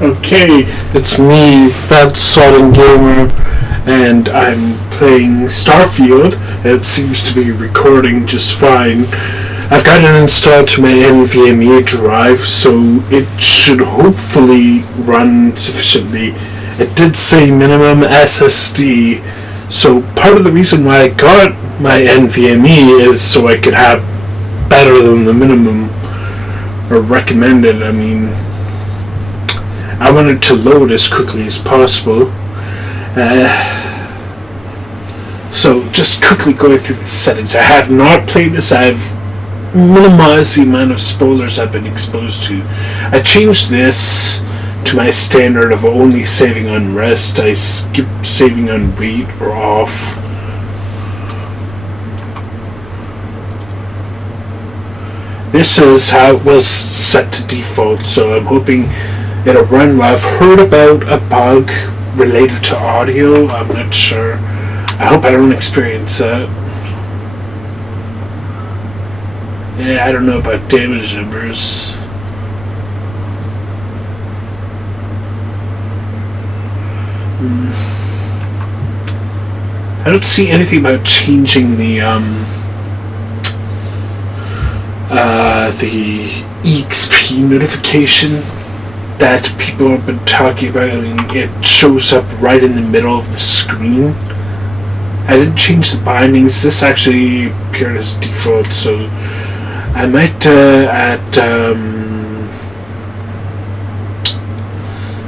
Okay, it's me, Fat Sodden Gamer, and I'm playing Starfield. It seems to be recording just fine. I've got it installed to my NVMe drive, so it should hopefully run sufficiently. It did say minimum SSD, so part of the reason why I got my NVMe is so I could have better than the minimum, or recommended. I mean, I wanted to load as quickly as possible. So just quickly going through the settings. I have not played this. I've minimized the amount of spoilers I've been exposed to. I changed this to my standard of only saving on rest. I skipped saving on wait or off. This is how it was set to default, so I'm hoping it'll run well. I've heard about a bug related to audio. I'm not sure. I hope I don't experience that. Yeah, I don't know about damage numbers. I don't see anything about changing the EXP notification that people have been talking about. I mean, it shows up right in the middle of the screen. I didn't change the bindings. This actually appeared as default, so I might add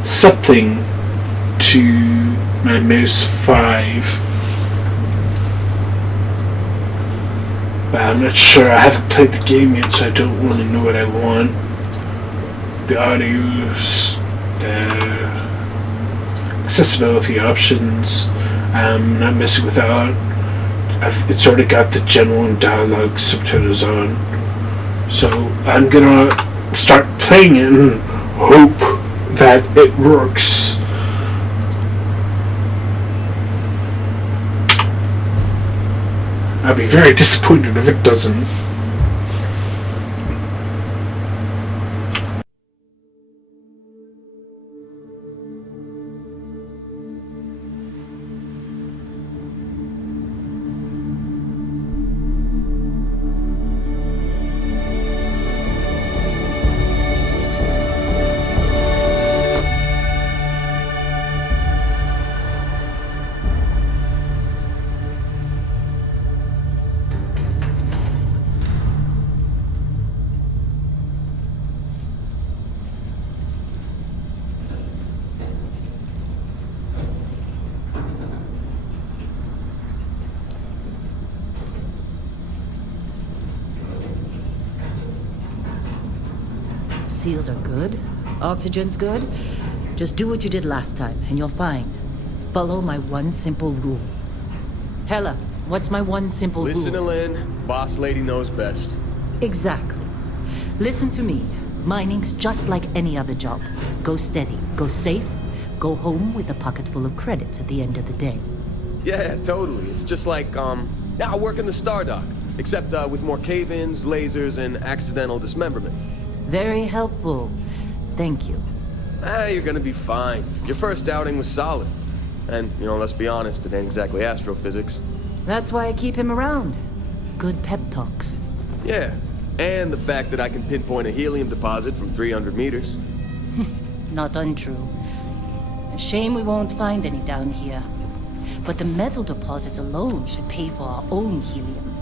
something to my mouse 5. But I'm not sure. I haven't played the game yet, so I don't really know what I want. The audio, accessibility options. I'm not messing with that. It's already got the general and dialogue subtitles on. So I'm gonna start playing it and hope that it works. I'll be very disappointed if it doesn't. Seals are good. Oxygen's good. Just do what you did last time, and you're fine. Follow my one simple rule. Hella, what's my one simple rule? Listen to Lynn. Boss lady knows best. Exactly. Listen to me. Mining's just like any other job. Go steady, go safe, go home with a pocket full of credits at the end of the day. Yeah, totally. It's just like, now work in the Star Dock. Except, with more cave-ins, lasers, and accidental dismemberment. Very helpful. Thank you. You're gonna be fine. Your first outing was solid. And, let's be honest, it ain't exactly astrophysics. That's why I keep him around. Good pep talks. Yeah, and the fact that I can pinpoint a helium deposit from 300 meters. Not untrue. A shame we won't find any down here. But the metal deposits alone should pay for our own helium.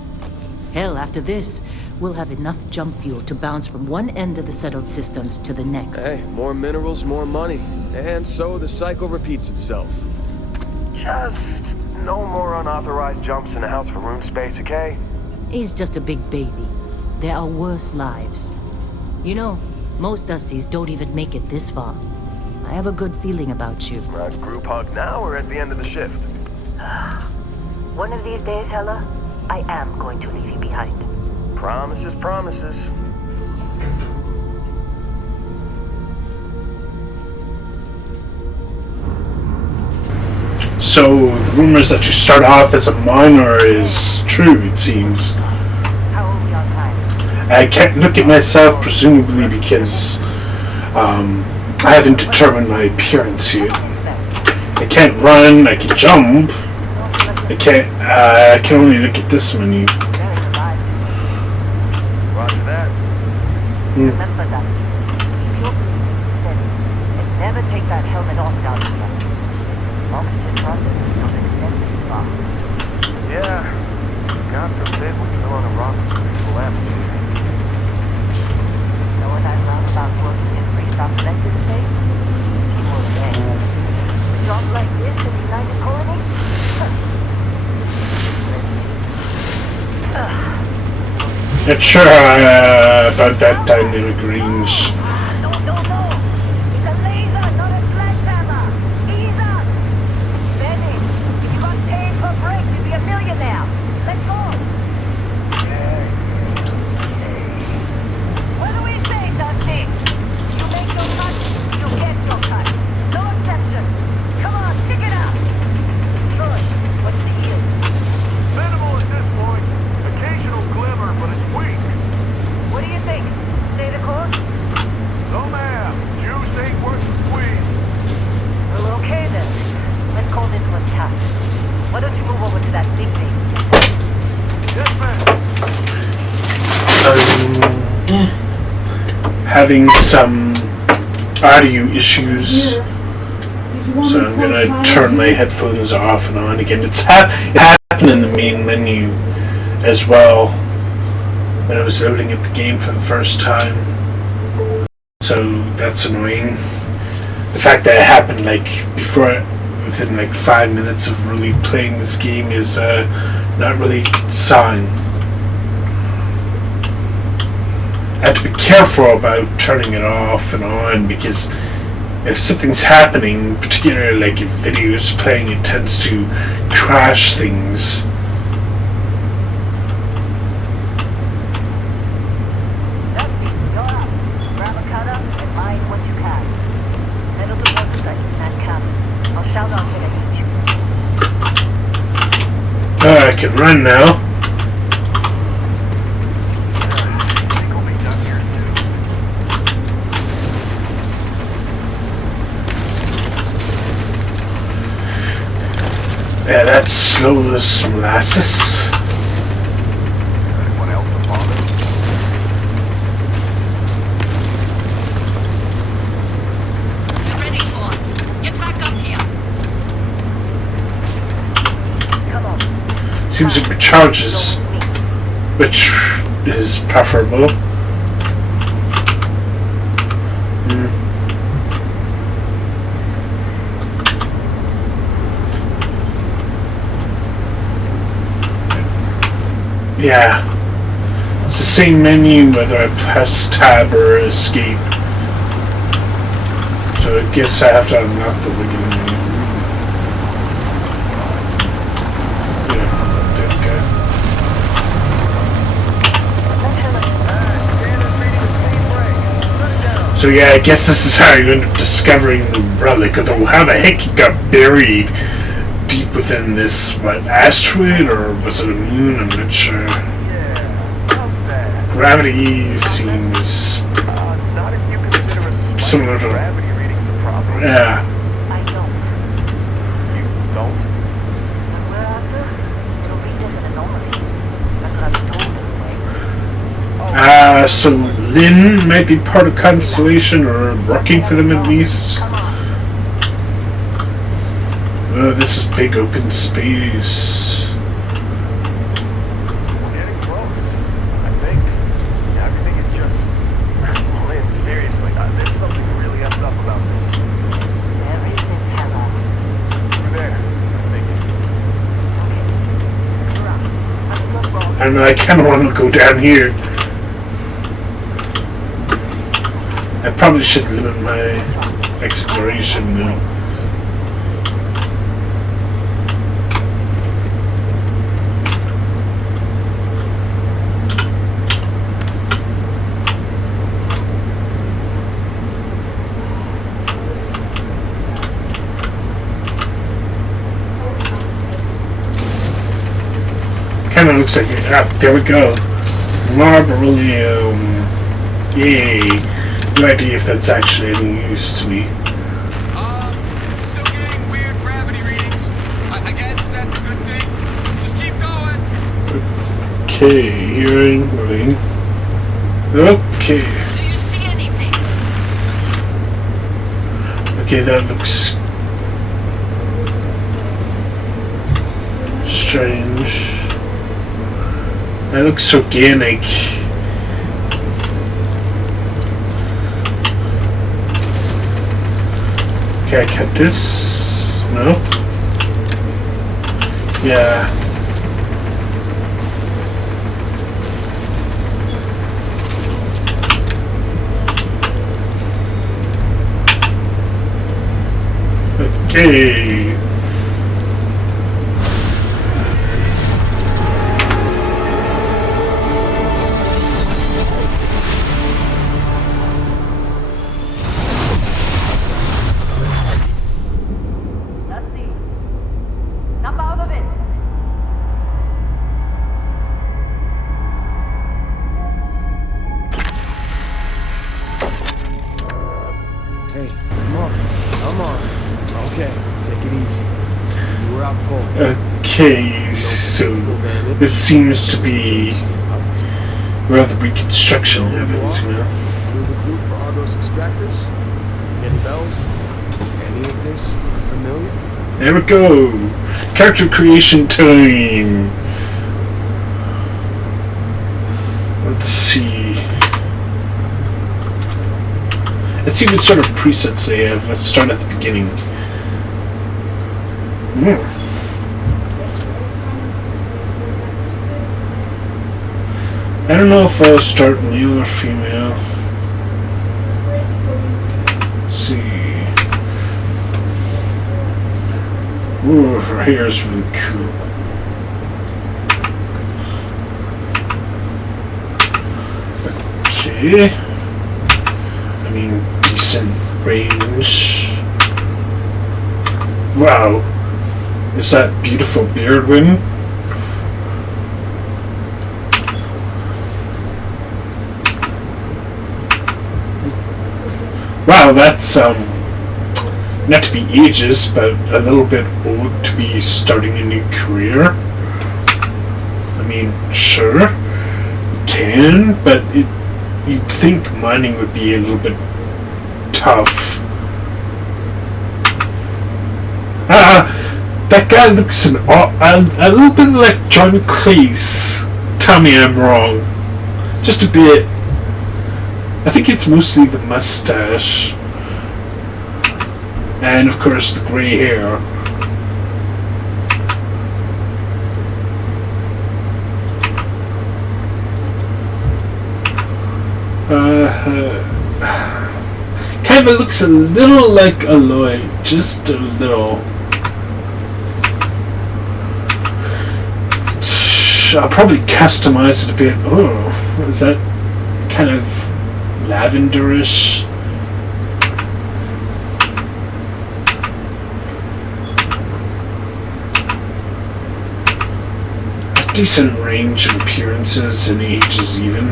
Hell, after this, we'll have enough jump fuel to bounce from one end of the settled systems to the next. Hey, more minerals, more money. And so the cycle repeats itself. Just no more unauthorized jumps in the house for room space, okay? He's just a big baby. There are worse lives. You know, most Dusties don't even make it this far. I have a good feeling about you. Group hug now or at the end of the shift? One of these days, Hella, I am going to leave you behind. Promises, promises. So the rumors that you start off as a miner is true, it seems. How are we on time? I can't look at myself, presumably because I haven't determined my appearance yet. I can't run, I can jump. I can only look at this menu. Roger that. Remember that. Keep your breathing steady. And never take that helmet off down here. Oxygen processes don't extend this far. Yeah. God forbid we fell on a rock with breathable atmosphere. Know what I love about working in pre-stop vector space? Teamwork, eh? A job like this in the United Colonies? Not sure about that dynamic range. No. It's a laser, not a sledgehammer. Ease up. Benny, if you got paid per break, you'd be a millionaire. Let's go. What do we say, Dusty? You make your cut, you get your cut. No exception. Come on, pick it up. Good. What's the yield? Minimal at this point. Occasional glimmer, but it's weak. What do you think? Stay the course? No, ma'am. Juice ain't worth the squeeze. Well, okay then. Let's call this one tough. Why don't you move over to that big thing? Yes, ma'am. Having some audio issues, so I'm gonna turn my headphones off and on again. It happened in the main menu as well when I was loading up the game for the first time, so that's annoying. The fact that it happened within like 5 minutes of really playing this game is not really a good sign. I have to be careful about turning it off and on, because if something's happening, particularly like if video is playing, it tends to crash things. Dusty, you're up. Grab a cutter and mine what you can. Metal deposits are in that cabin. I'll shout out when I need you. I can run now. I think we'll be done here soon. Yeah, that's slow as molasses. Anyone else to bother? Ready, boys. Get back up here. Come on. Seems it recharges, which is preferable. Yeah, it's the same menu whether I press tab or escape. So I guess I have to unlock the beginning menu. Yeah, there we go. So yeah, I guess this is how you end up discovering the relic, although how the heck it got buried deep within this, asteroid, or was it a moon? I'm not sure. Gravity seems Not if you consider a similar to... gravity readings a problem. Yeah. I don't. You don't? What we're after? It'll read as an anomaly. That's what I was told anyway. So Lynn might be part of Constellation, or working for them at least. Come on. This is big open space. We're getting close. I think. Everything is just... Lynn, seriously, there's something really effed up about this. There is in Terra. Through there, I think. Okay. You're up. I look wrong. I don't know, I kind of want to go down here. I probably should limit my exploration though. Kind of looks like it. Ah, there we go. More beryllium. Yay. No idea if that's actually any use to me. Still getting weird gravity readings. I guess that's a good thing. Just keep going. Okay, hearing, moving. Okay. Do you see anything? Okay, that looks strange. That looks organic. Can I cut this? No? Yeah. Okay. Dusty. Snap out of it. Hey, come on. Come on. Okay, take it easy. You were out cold. Okay, so this seems to be rather reconstruction evidence, you know? You recruit for Argos extractors? Any bells? Any of this familiar? There we go! Character creation time! Let's see. Let's see what sort of presets they have. Let's start at the beginning. I don't know if I'll start male or female. Let's see. Ooh, her hair is really cool. Okay. I mean, decent range. Wow. Is that beautiful beard win? Wow, that's not to be ageist, but a little bit old to be starting a new career. I mean, sure, you can, but you'd think mining would be a little bit tough. That guy looks a little bit like John Cleese. Tell me I'm wrong. Just a bit. I think it's mostly the mustache. And of course the grey hair. Kind of looks a little like Aloy, just a little. I'll probably customize it a bit. Oh, is that kind of lavenderish? A decent range of appearances and ages even.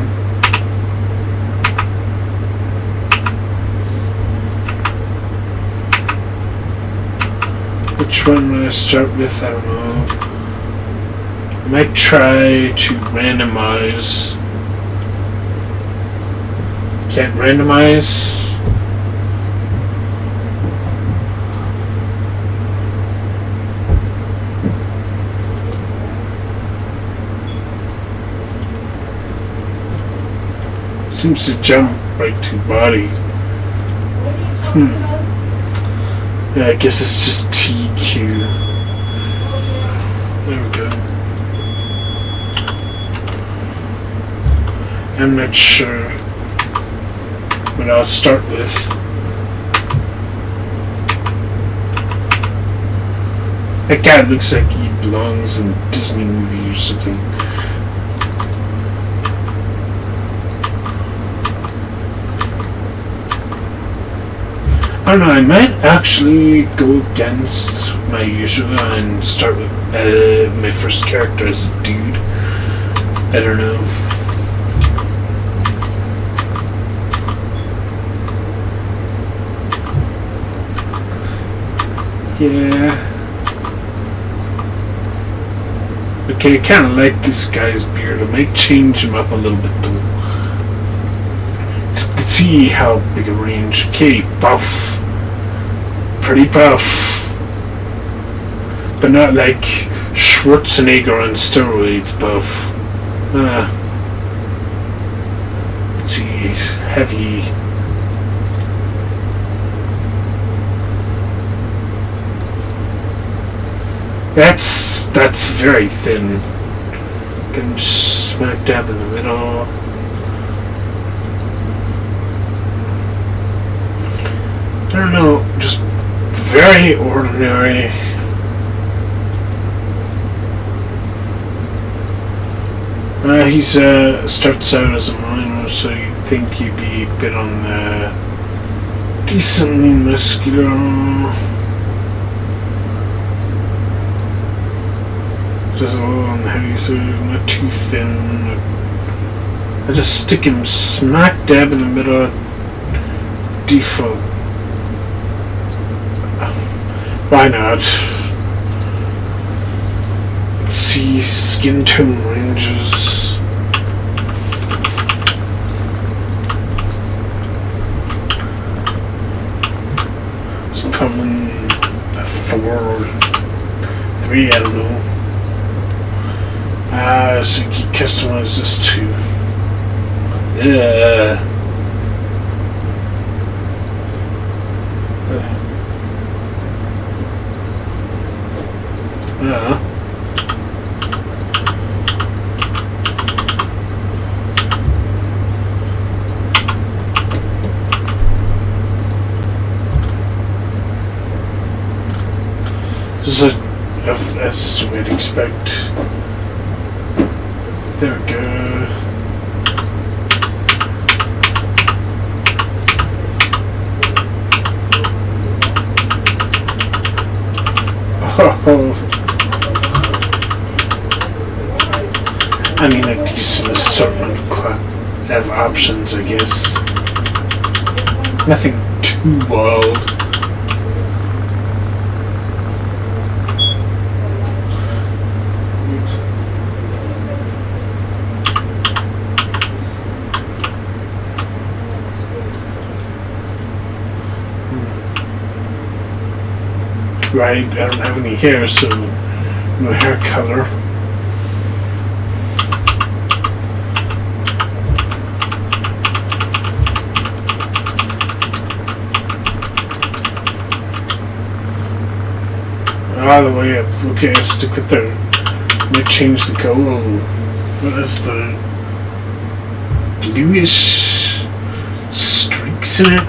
Which one will I start with? I don't know. I might try to randomize. Can't randomize. Seems to jump right to body. Yeah, I guess it's just TQ. There we go. I'm not sure what I'll start with. That guy looks like he belongs in a Disney movie or something. I don't know, I might actually go against my usual and start with my first character as a dude. I don't know. Yeah. Okay, I kind of like this guy's beard. I might change him up a little bit though. Let's see how big a range. Okay, buff. Pretty buff. But not like Schwarzenegger on steroids buff. Let's see. Heavy. That's very thin. Get him smack dab in the middle. I don't know, just very ordinary. He's starts out as a miner, so you'd think he'd be a bit on the decently muscular. Just a little on the heavy side, not too thin. I just stick him smack dab in the middle of default. Why not? Let's see, skin tone ranges. Just probably a 4 or 3, I don't know. So you can customize this too. Yeah. This is as we'd expect. There we go. Oh. I mean, a decent assortment of options, I guess. Nothing too wild. Right, I don't have any hair, so no hair color. All the way up. Okay, I'll stick with the. Might change the color. What is the bluish streaks in it?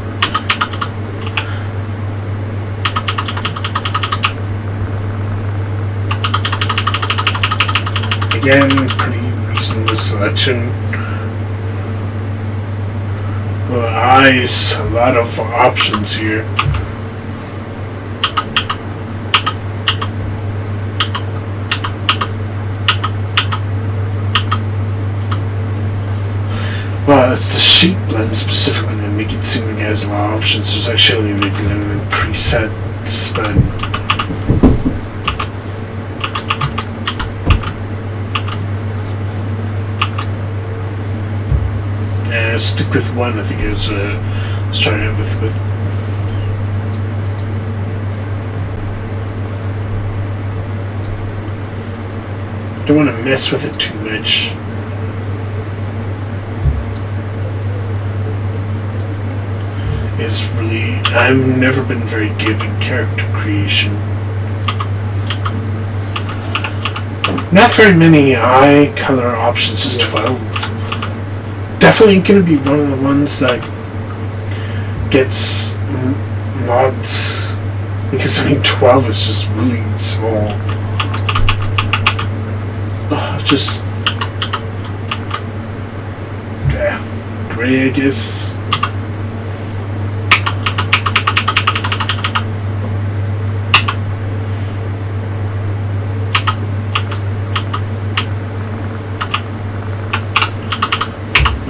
Again, pretty reasonable selection. Well, eyes, a lot of options here. Well, it's the sheet blend specifically that make it seem like it has a lot of options. There's actually only like 11 presets, but stick with one. I think it was starting out with don't want to mess with it too much. It's really, I've never been very good at character creation. Not very many eye color options, just 12. Definitely going to be one of the ones that gets mods, because I mean 12 is just really small. Just gray, I guess.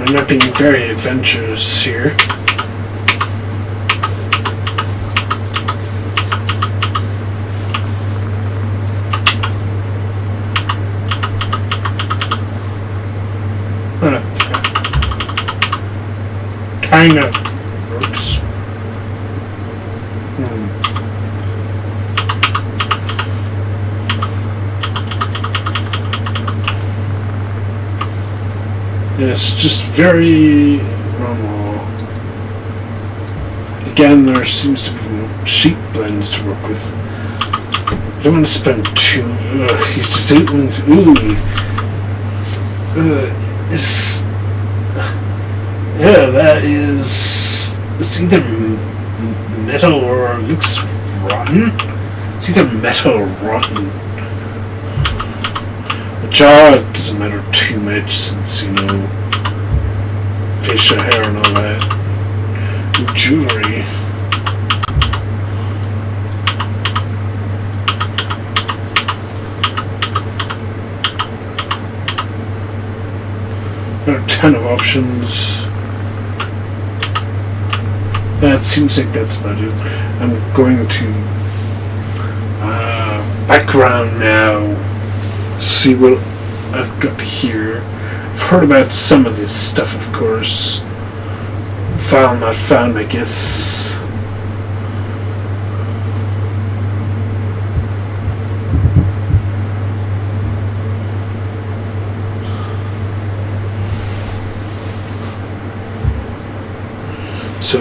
I'm not being very adventurous here. kind of works. It's just very normal. Again, there seems to be no sheep blends to work with. I don't want to spend too. He's just eating. Yeah, that is. It's either metal or it looks rotten. It's either metal or rotten. The jaw doesn't matter too much since, you know, facial hair and all that. And jewelry. There are a ton of options. Yeah, it seems like that's about it. I'm going to background now. See what I've got here. I've heard about some of this stuff, of course. Found not found, I guess. So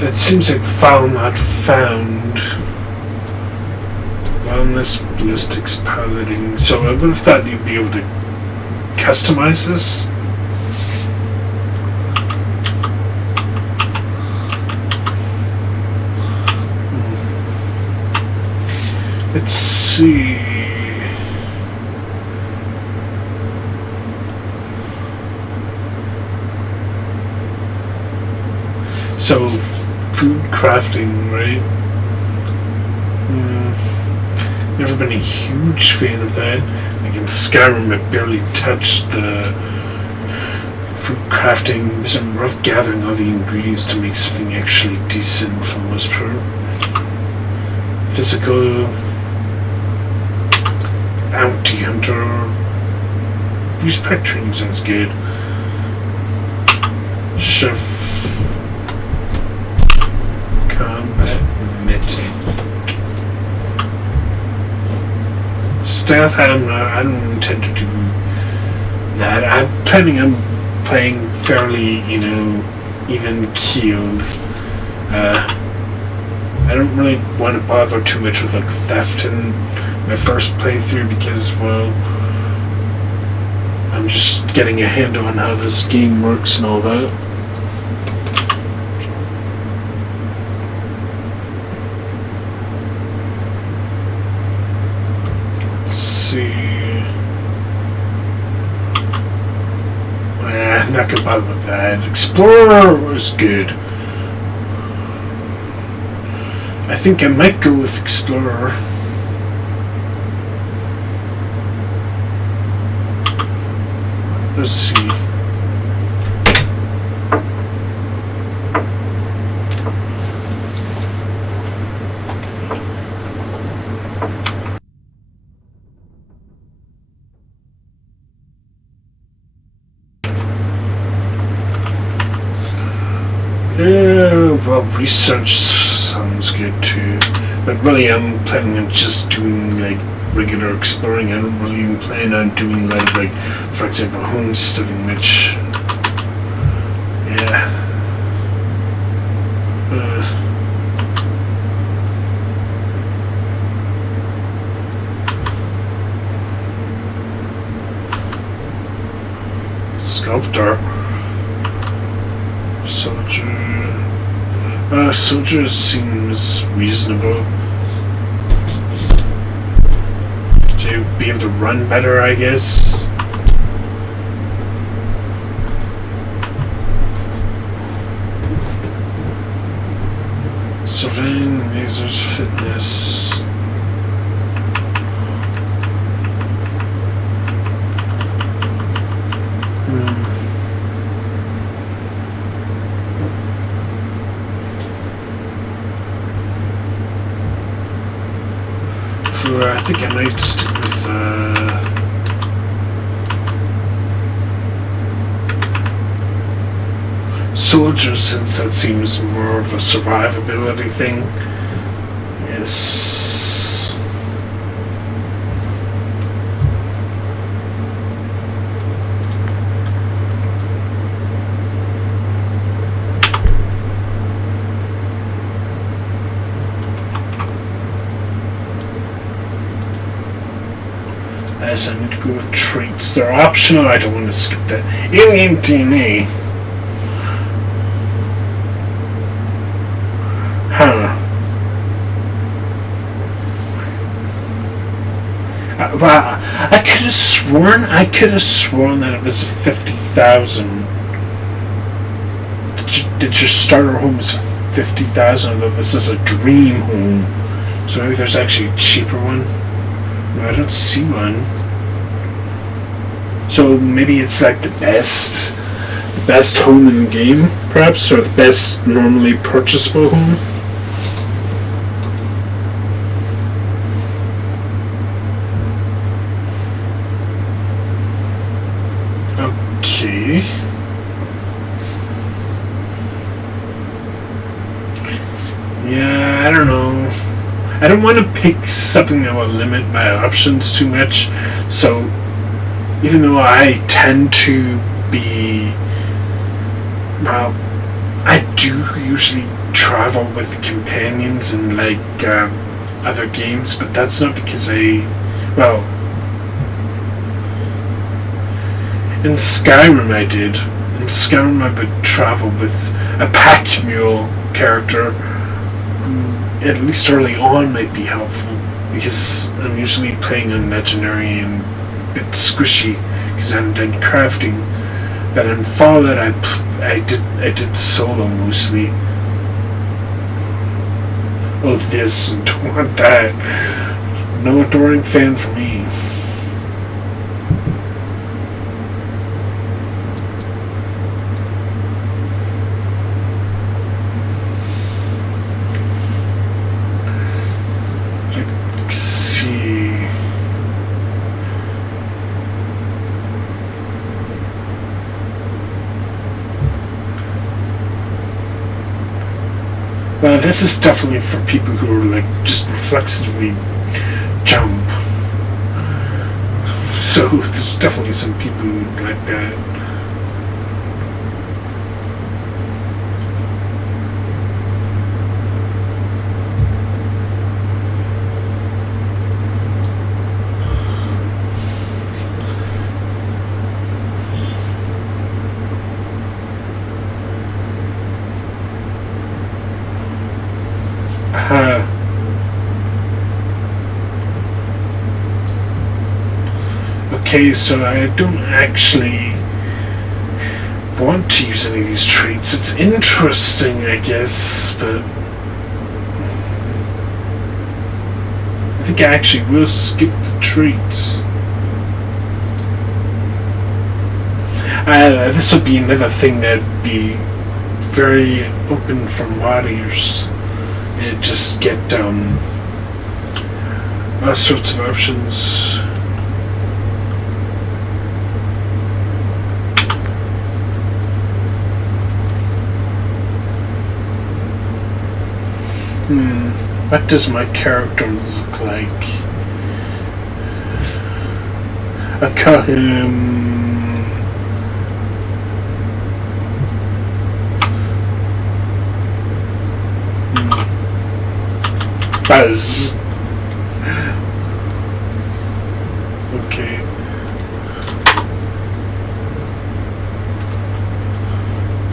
it seems like found not found. Wellness, ballistics, piloting. So I would have thought you'd be able to customize this. Let's see. So, food crafting, right? Never been a huge fan of that. Like in Skyrim, I barely touched the food crafting. It isn't worth gathering all the ingredients to make something actually decent for the most part. Physical. Bounty hunter. Use pet training sounds good. Chef. Combat medic. Stealth. I don't intend to do that. I'm planning on playing fairly, you know, even keeled. I don't really want to bother too much with like theft in my first playthrough because, well, I'm just getting a handle on how this game works and all that. Let's see. I'm not gonna bother with that. Explorer was good. I think I might go with Explorer. Let's see. Yeah, well, research sounds good too. But really, I'm planning on just doing like regular exploring. I don't really even plan on doing like for example, homesteading, which, yeah. Sculptor. Soldier seems reasonable. To be able to run better, I guess. Surveying lasers, fitness. might stick with soldiers, since that seems more of a survivability thing. Yes. Yes, I need to go with traits. They're optional. I don't want to skip that. Alien DNA. Huh. Wow. I could have sworn that it was 50,000. Did your starter home is 50,000, although this is a dream home. So maybe there's actually a cheaper one. No, I don't see one. So maybe it's like the best home in the game, perhaps, or the best normally purchasable home. Okay. Yeah, I don't know. I don't want to pick something that will limit my options too much, so even though I tend to be, well, I do usually travel with companions in like other games, but that's not because in Skyrim I did. In Skyrim I would travel with a pack mule character, at least early on, might be helpful, because I'm usually playing on legendary and a bit squishy because I'm done crafting. But in Fallout I did solo mostly. Oh, this, don't want that. No adoring fan for me. Well, this is definitely for people who are like just reflexively jump. So there's definitely some people who like that. Okay, so I don't actually want to use any of these traits. It's interesting, I guess, but I think I actually will skip the traits. This would be another thing that'd be very open for modders. Just get all sorts of options. What does my character look like? I call him Buzz. Okay.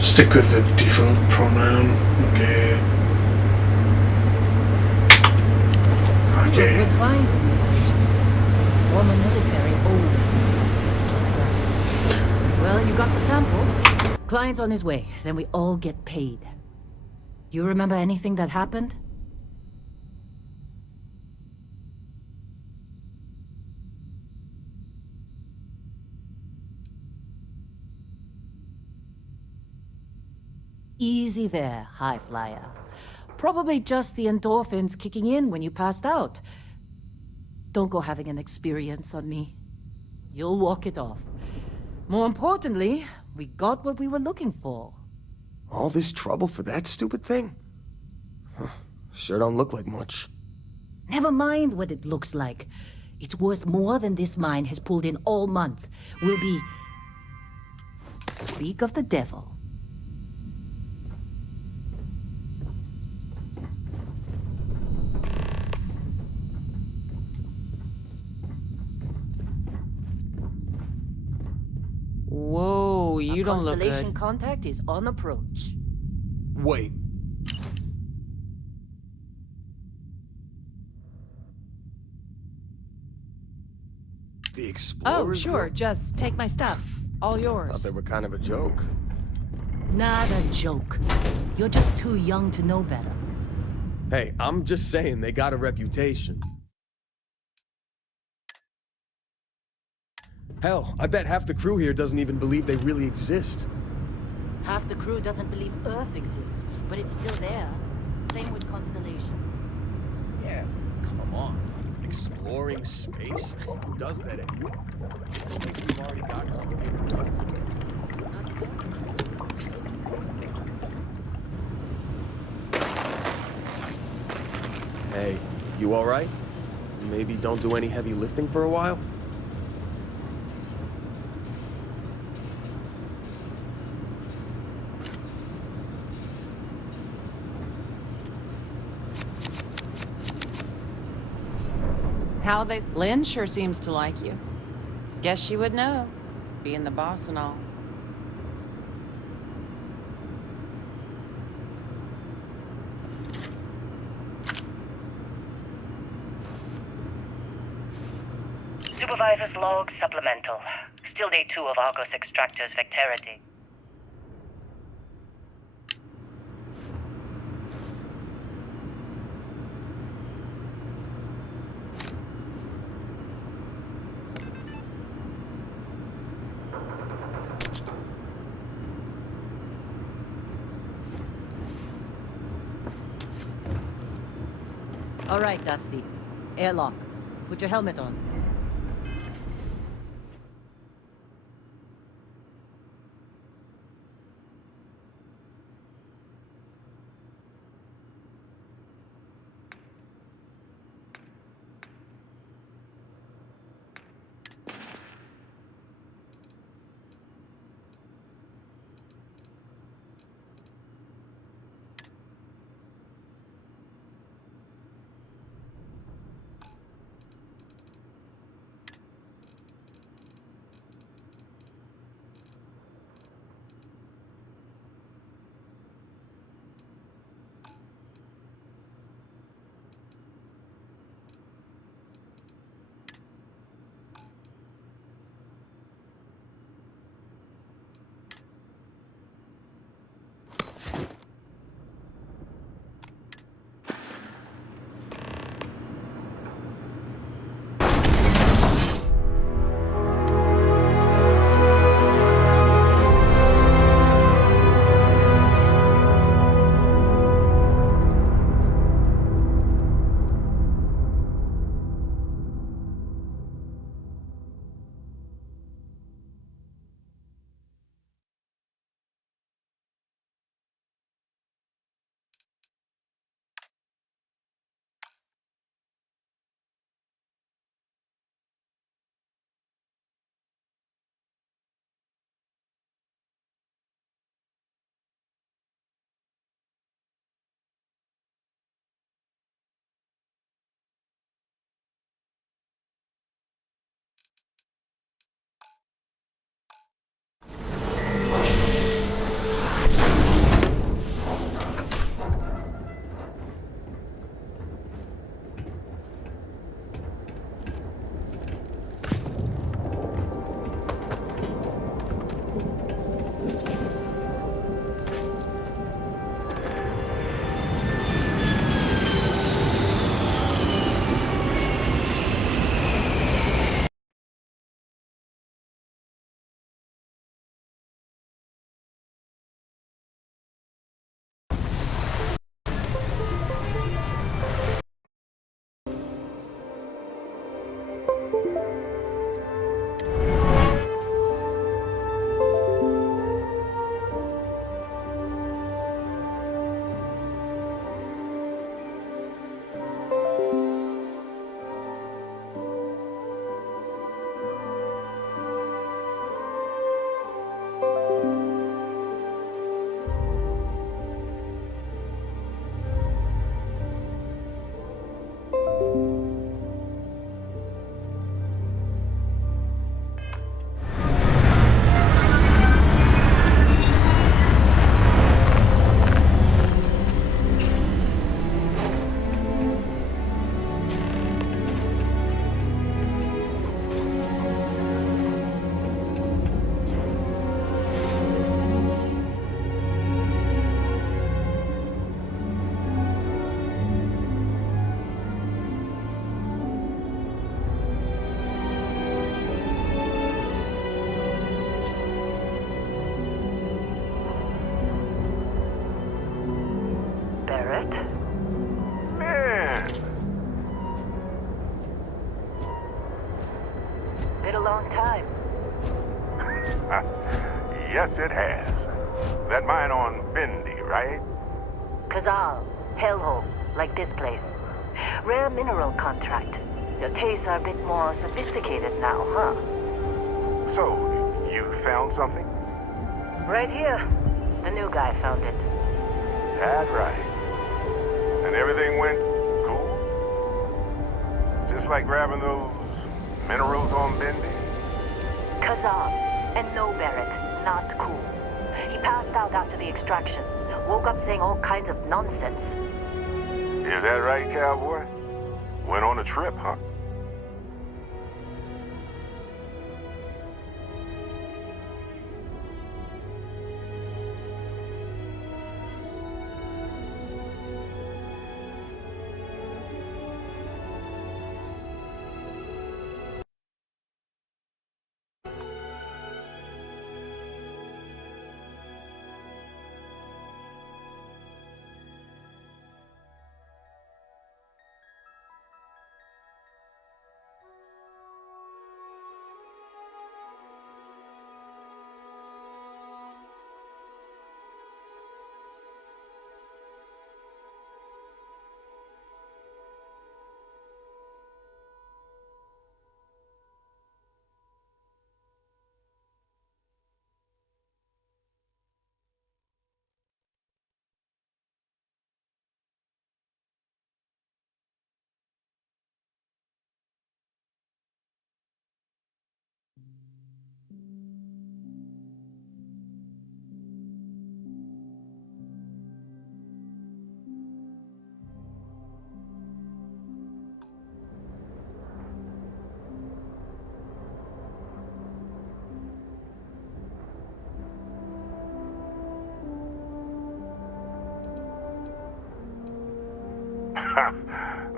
Stick with the default pronoun. Okay. Okay. Good find. Former military always knows how to get the job done. Well, you got the sample. Client's on his way. Then we all get paid. You remember anything that happened? Easy there, high flyer. Probably just the endorphins kicking in when you passed out. Don't go having an experience on me. You'll walk it off. More importantly, we got what we were looking for. All this trouble for that stupid thing? Sure don't look like much. Never mind what it looks like. It's worth more than this mine has pulled in all month. We'll be... Speak of the devil. Whoa, you don't look Constellation good. contact is on approach. Wait. The Explorers? Oh, sure, group? just take my stuff. All Thought yours. they were kind of a joke. Not a joke. You're just too young to know better. Hey, I'm just saying they got a reputation. Hell, I bet half the crew here doesn't even believe they really exist. Half the crew doesn't believe Earth exists, but it's still there. Same with Constellation. Yeah, come on. Exploring space? Who does that anymore? Space we've already got complicated enough. Hey, you alright? Maybe don't do any heavy lifting for a while? How they... Lynn sure seems to like you. Guess she would know, being the boss and all. Supervisor's log supplemental. Still day 2 of Argos Extractor's Vectarity. All right, Dusty. Airlock. Put your helmet on. a long time. Yes, it has. That mine on Bendy, right? Kazal, hellhole, like this place. Rare mineral contract. Your tastes are a bit more sophisticated now, huh? So, you found something? Right here. The new guy found it. That's right. And everything went cool? Just like grabbing those minerals on Bendy? Kazal, and no Barrett, not cool. He passed out after the extraction. Woke up saying all kinds of nonsense. Is that right, cowboy? Went on a trip, huh?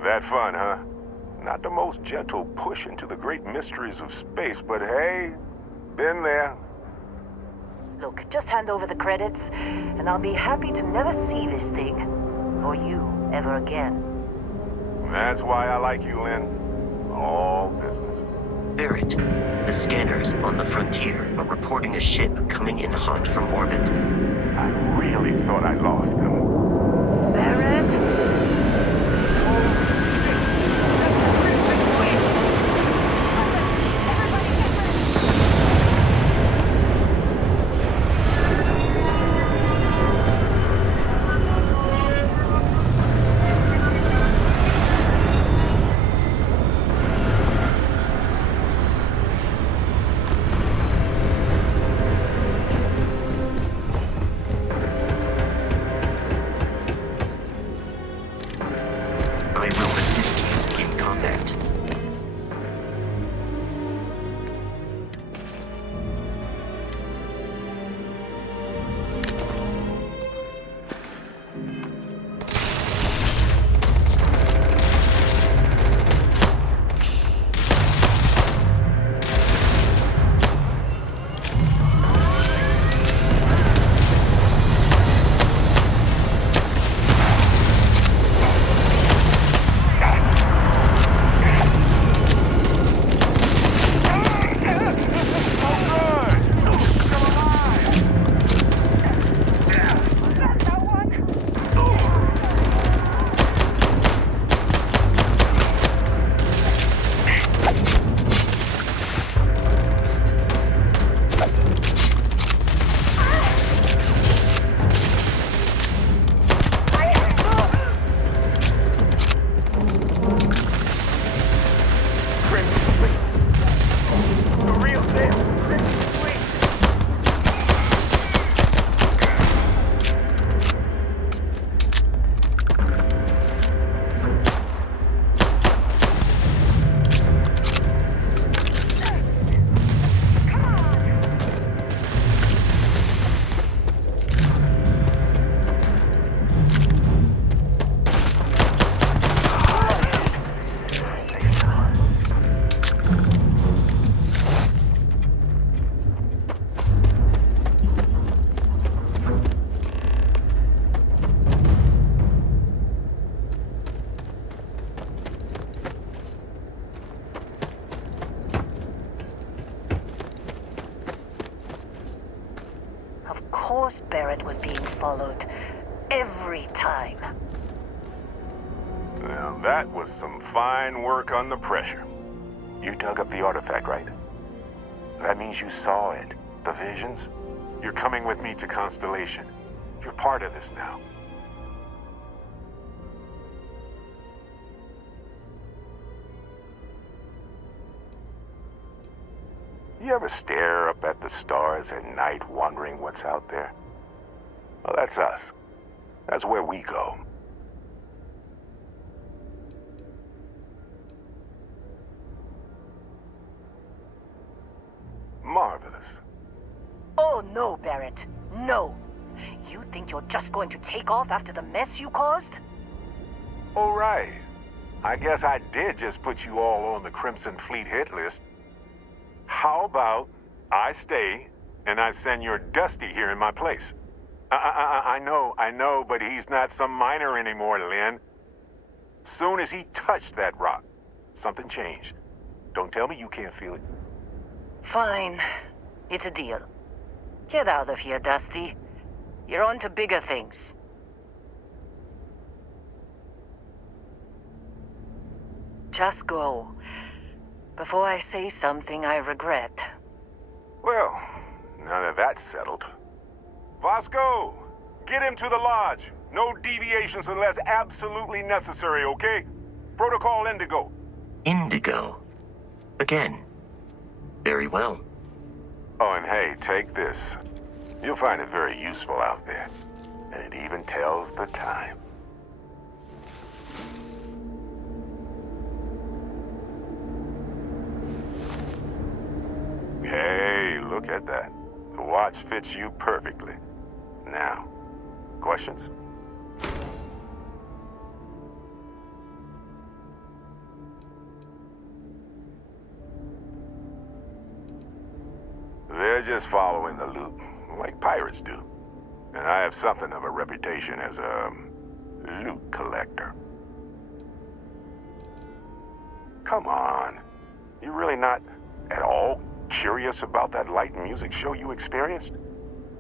That fun, huh? Not the most gentle push into the great mysteries of space, but hey, been there. Look, just hand over the credits, and I'll be happy to never see this thing, or you, ever again. That's why I like you, Lynn. All business. Barrett, the scanners on the frontier are reporting a ship coming in hot from orbit. I really thought I lost them. Barrett? course Barrett was being followed. Every time. Now that was some fine work under pressure. You dug up the artifact, right? That means you saw it. The visions? You're coming with me to Constellation. You're part of this now. You ever stare up at the stars at night wondering what's out there? Well, that's us. That's where we go. Marvelous. Oh no, Barrett. No. You think you're just going to take off after the mess you caused? All right. I guess I did just put you all on the Crimson Fleet hit list. How about I stay and I send your Dusty here in my place? I know, but he's not some miner anymore, Lynn. Soon as he touched that rock, something changed. Don't tell me you can't feel it. Fine. It's a deal. Get out of here, Dusty. You're on to bigger things. Just go. Before I say something I regret. Well, now that that's settled. Vasco, get him to the lodge. No deviations unless absolutely necessary, okay? Protocol Indigo. Indigo. Again. Very well. Oh, and hey, take this. You'll find it very useful out there. And it even tells the time. Hey, look at that. The watch fits you perfectly. Now, questions? They're just following the loot, like pirates do. And I have something of a reputation as a loot collector. Come on. You're really not at all curious about that light music show you experienced?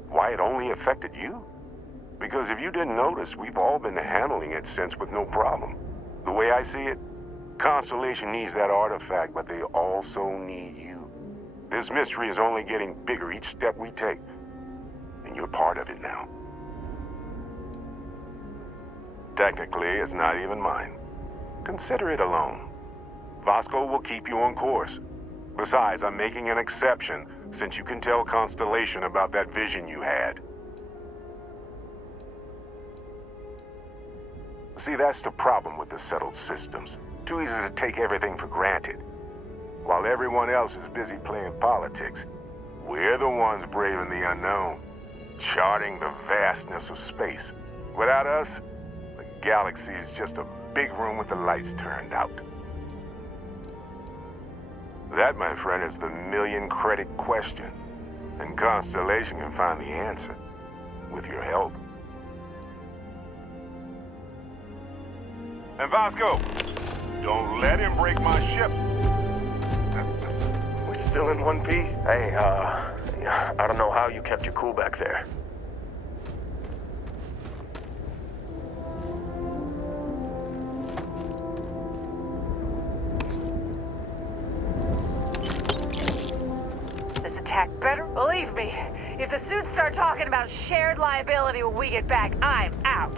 Why it only affected you? Because if you didn't notice, we've all been handling it since with no problem. The way I see it, Constellation needs that artifact, but they also need you. This mystery is only getting bigger each step we take. And you're part of it now. Technically, it's not even mine. Consider it a loan. Vasco will keep you on course. Besides, I'm making an exception since you can tell Constellation about that vision you had. See, that's the problem with the settled systems. Too easy to take everything for granted. While everyone else is busy playing politics, we're the ones braving the unknown, charting the vastness of space. Without us, the galaxy is just a big room with the lights turned out. That, my friend, is the million-credit question. And Constellation can find the answer, with your help. And Vasco, don't let him break my ship. We're still in one piece. Hey, I don't know how you kept your cool back there. This attack better? Believe me, if the suits start talking about shared liability when we get back, I'm out.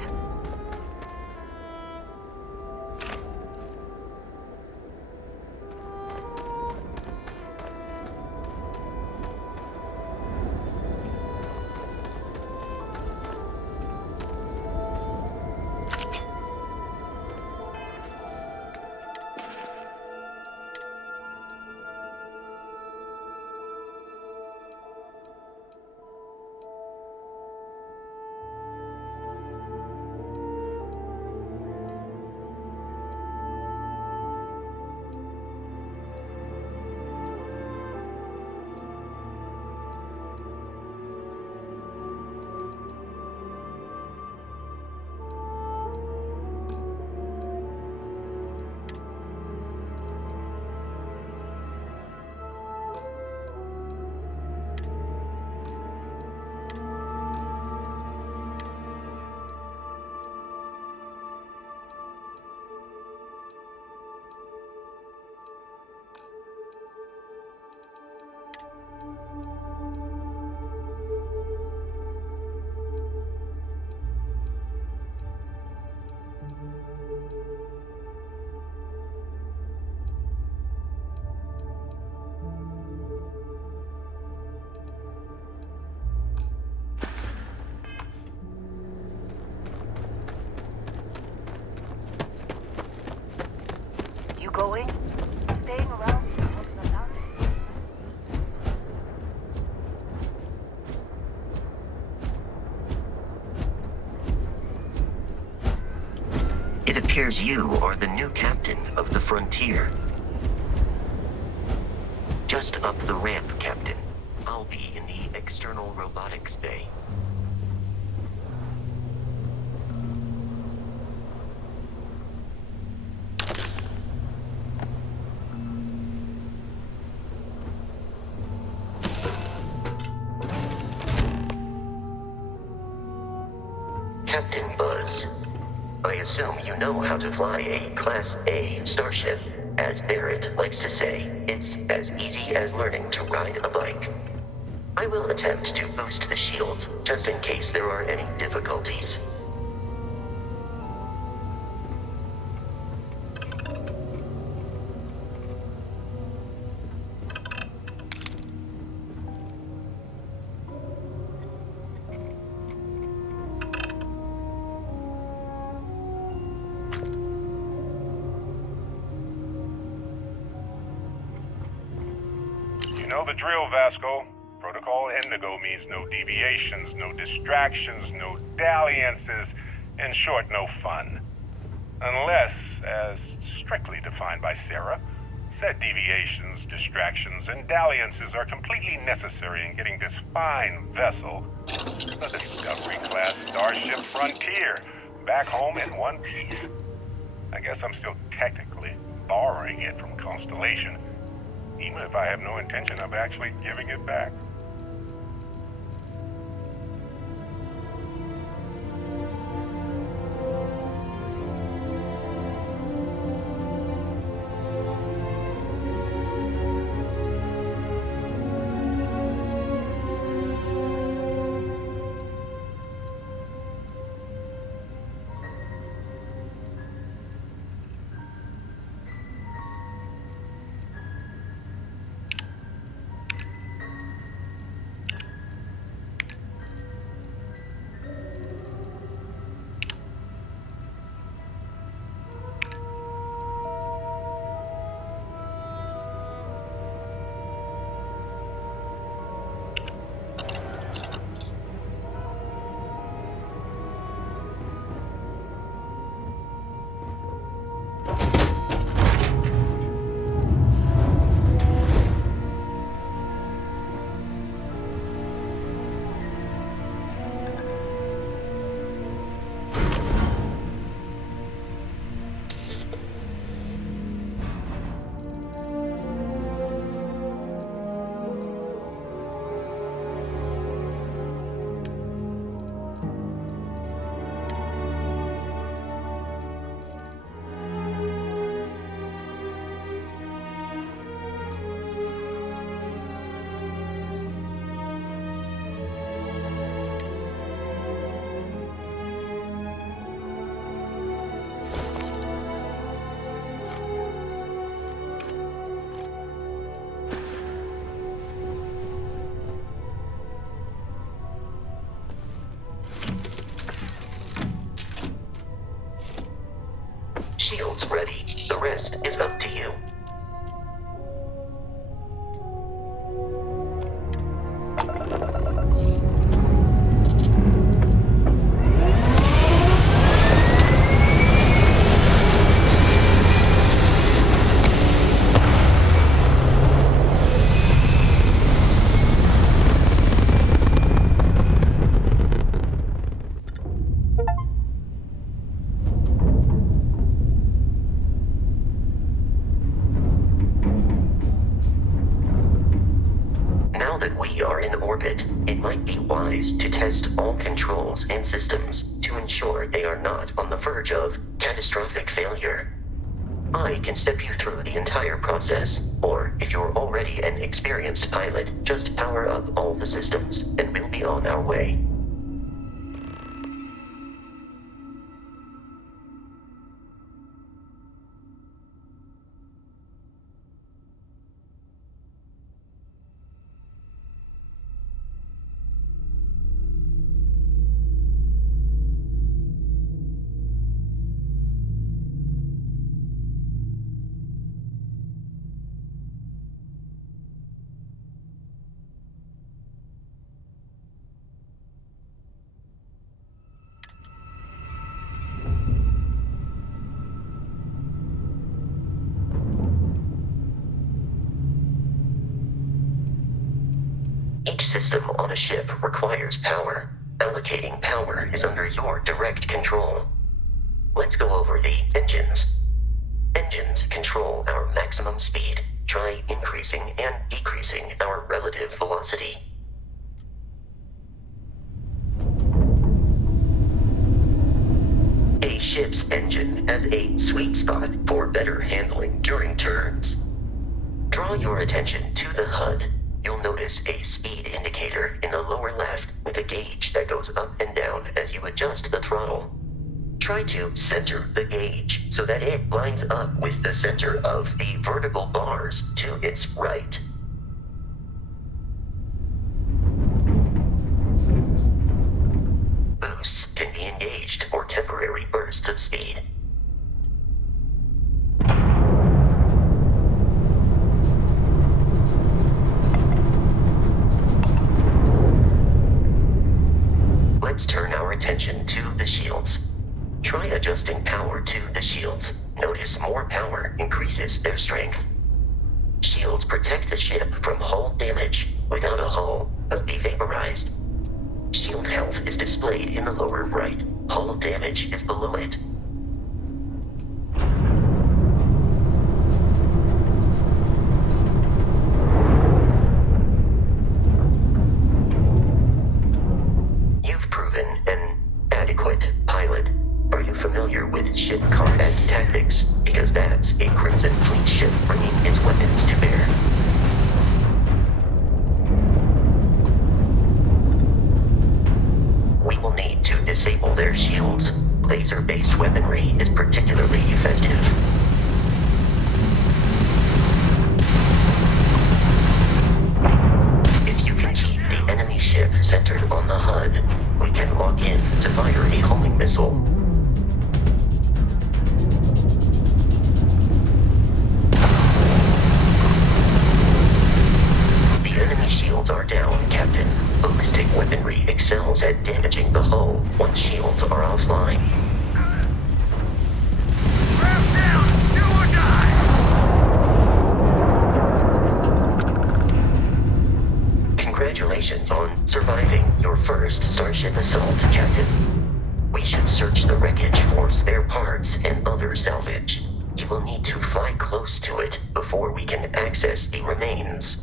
going? Staying around here wasn't about it. It appears you are the new captain of the Frontier. Just up the ramp, Captain. I'll be in the external robotics bay. Captain Buzz, I assume you know how to fly a Class A starship. As Barrett likes to say, it's as easy as learning to ride a bike. I will attempt to boost the shields, just in case there are any difficulties. You know the drill, Vasco. Protocol Indigo means no deviations, no distractions, no dalliances, in short, no fun. Unless, as strictly defined by Sarah, said deviations, distractions, and dalliances are completely necessary in getting this fine vessel, the Discovery-class Starship Frontier, back home in one piece. I guess I'm still technically borrowing it from Constellation, even if I have no intention of actually giving it back. Shields ready. The rest is up to you. Now that we are in orbit, it might be wise to test all controls and systems to ensure they are not on the verge of catastrophic failure. I can step you through the entire process, or if you're already an experienced pilot, just power up all the systems, and we'll be on our way. Each system on a ship requires power. Allocating power is under your direct control. Let's go over the engines. Engines control our maximum speed. Try increasing and decreasing our relative velocity. A ship's engine has a sweet spot for better handling during turns. Draw your attention to the HUD. You'll notice a speed indicator in the lower left with a gauge that goes up and down as you adjust the throttle. Try to center the gauge so that it lines up with the center of the vertical bars to its right. Boosts can be engaged for temporary bursts of speed. Let's turn our attention to the shields. Try adjusting power to the shields. Notice more power increases their strength. Shields protect the ship from hull damage. Without a hull, they'll be vaporized. Shield health is displayed in the lower right. Hull damage is below it. You've proven an adequate pilot. Are you familiar with ship combat tactics? Because that's a Crimson Fleet ship bringing its weapons to bear. We will need to disable their shields. Laser-based weaponry is particularly effective. If you can keep the enemy ship centered on the HUD, we can lock in to fire a homing missile. The enemy shields are down, Captain. Ballistic weaponry excels at damaging the hull once shields are offline. Ramp down! Do or die! Congratulations on surviving your first Starship assault, Captain. We should search the wreckage for spare parts and other salvage. You will need to fly close to it before we can access the remains.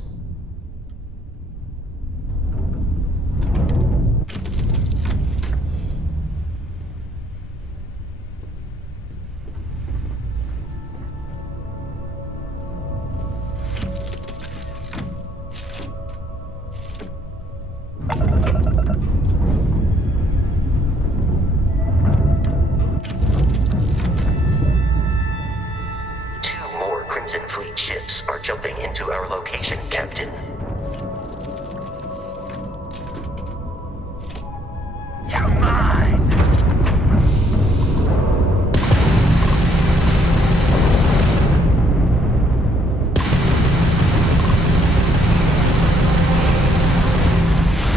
Two more Crimson Fleet ships are jumping into our location, Captain. You're mine!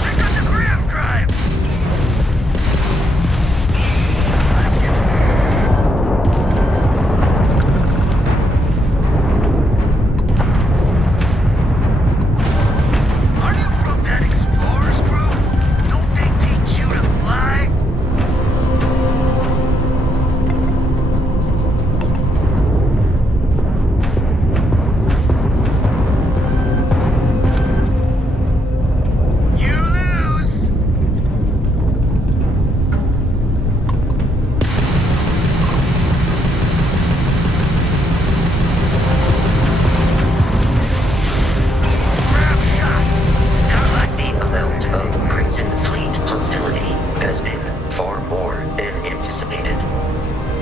I got the gram drive! Are you from that explorer's crew? Don't they teach you to fly? You lose! Grab shot! Now like The amount of Crimson Fleet hostility has been far more than anticipated.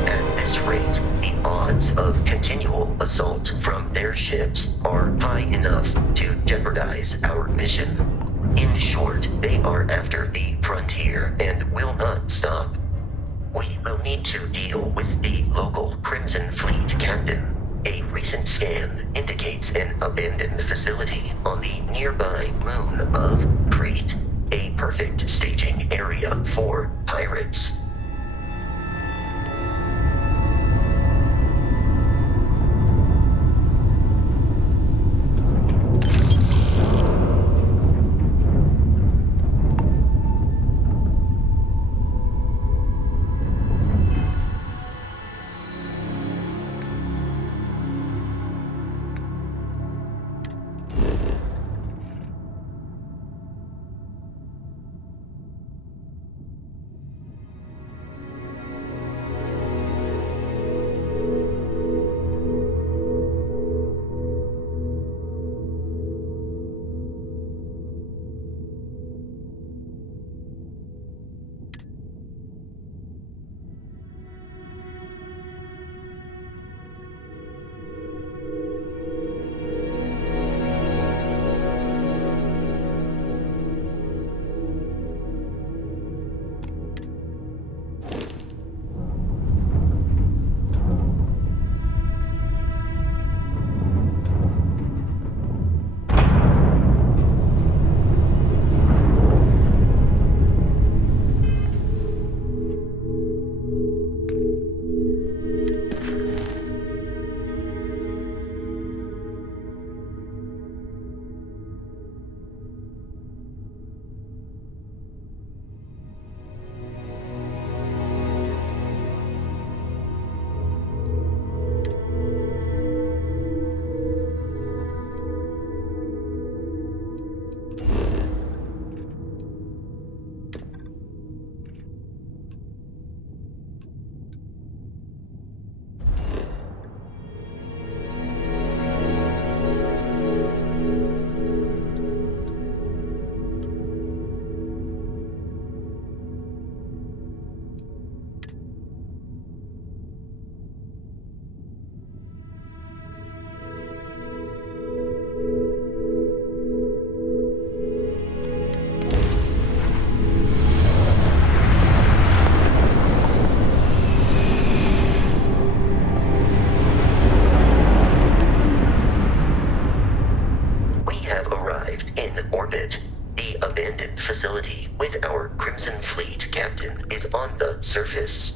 At this rate, the odds of continual assault from their ships are high enough to jeopardize our mission. In short, they are after the frontier and will not stop. We will need to deal with the local Crimson Fleet captain. A recent scan indicates an abandoned facility on the nearby moon of Crete, a perfect staging area for pirates. in orbit. The abandoned facility with our Crimson Fleet captain is on the surface.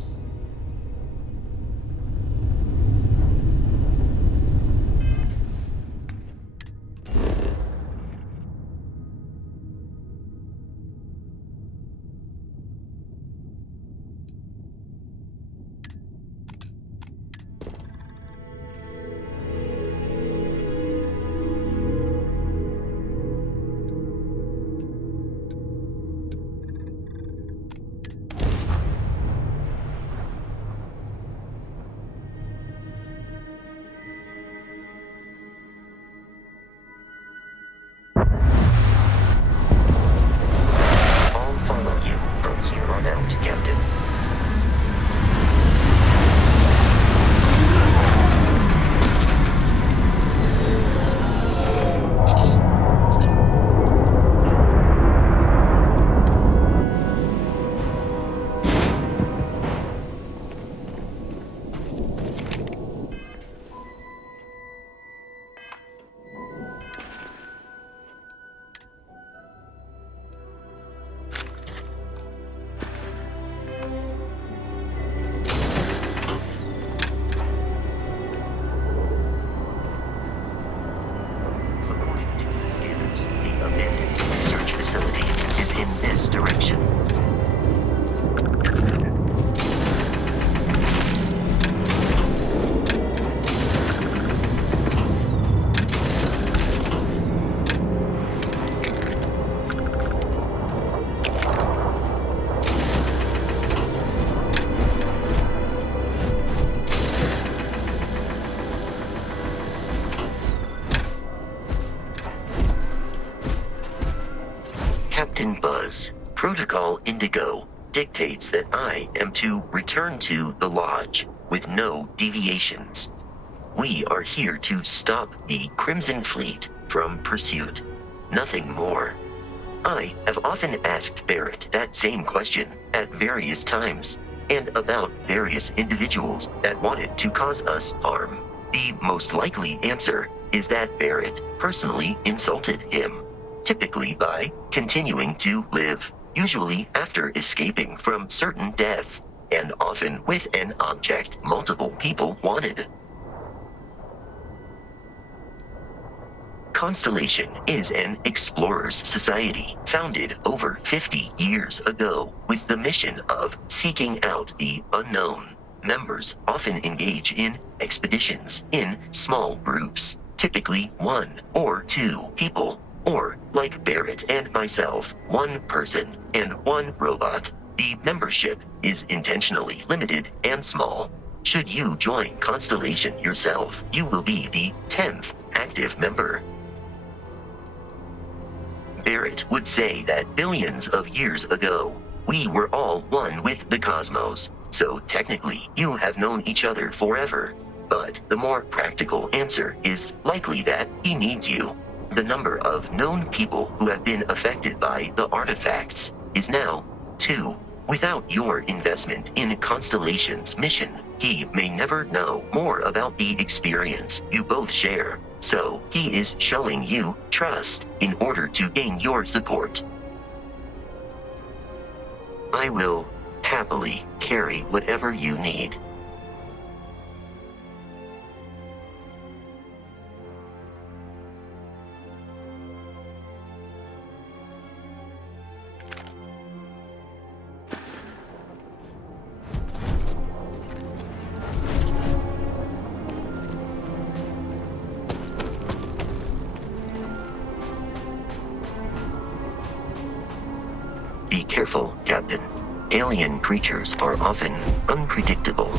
Captain Buzz, Protocol Indigo dictates that I am to return to the Lodge with no deviations. We are here to stop the Crimson Fleet from pursuit. Nothing more. I have often asked Barrett that same question at various times, and about various individuals that wanted to cause us harm. The most likely answer is that Barrett personally insulted him, typically by continuing to live, usually after escaping from certain death, and often with an object multiple people wanted. Constellation is an explorers society founded over 50 years ago with the mission of seeking out the unknown. Members often engage in expeditions in small groups, typically 1 or 2 people, or, like Barrett and myself, 1 person and 1 robot. The membership is intentionally limited and small. Should you join Constellation yourself, you will be the 10th active member. Barrett would say that billions of years ago, we were all one with the cosmos, so technically you have known each other forever. But the more practical answer is likely that he needs you. The number of known people who have been affected by the artifacts is now 2. Without your investment in Constellation's mission, he may never know more about the experience you both share. So he is showing you trust in order to gain your support. I will happily carry whatever you need. Be careful, Captain. Alien creatures are often unpredictable.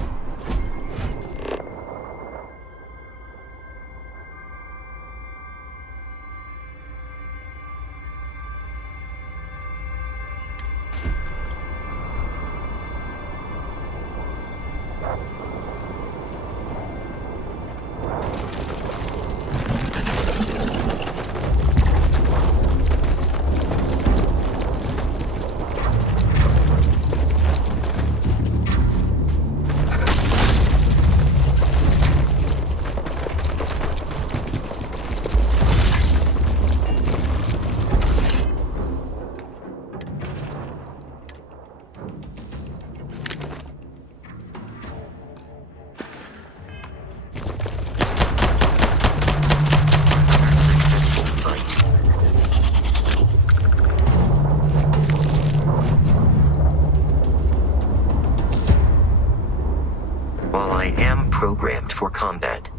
for combat.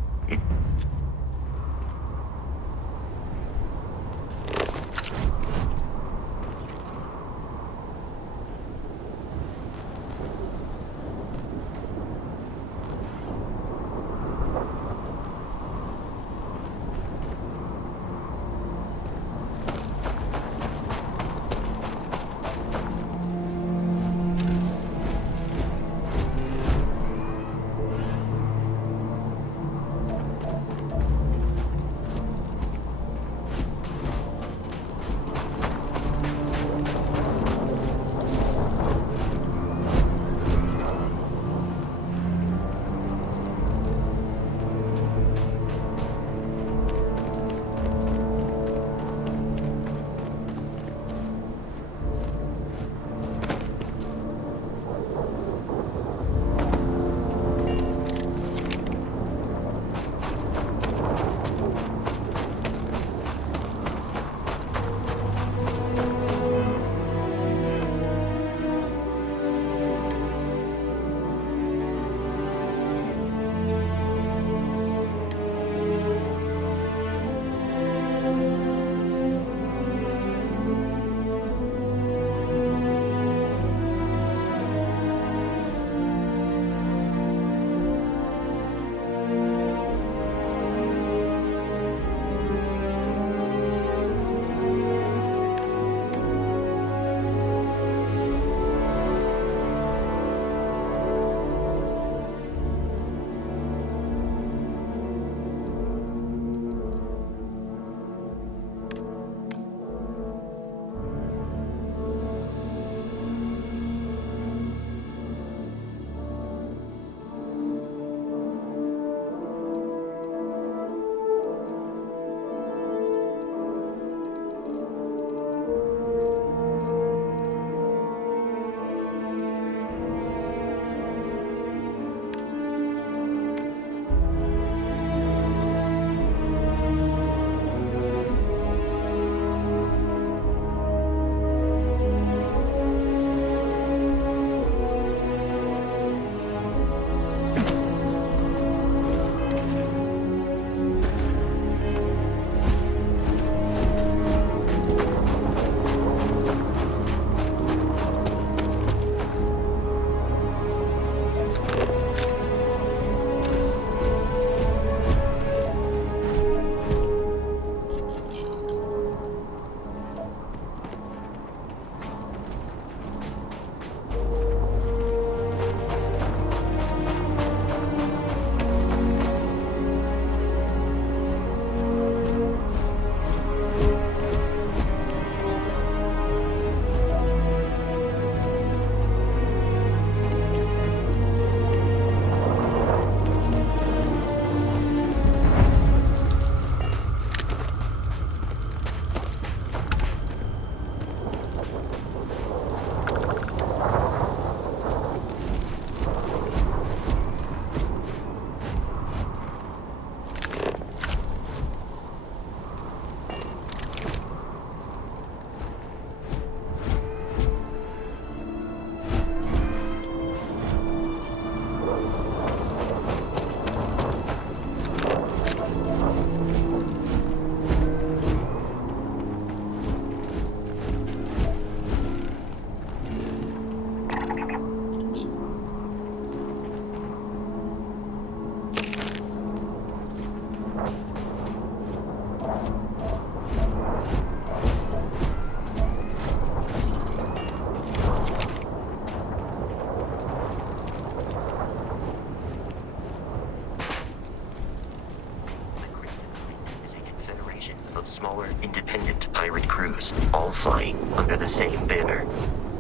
Smaller, independent pirate crews, all flying under the same banner.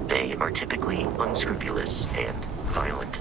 They are typically unscrupulous and violent.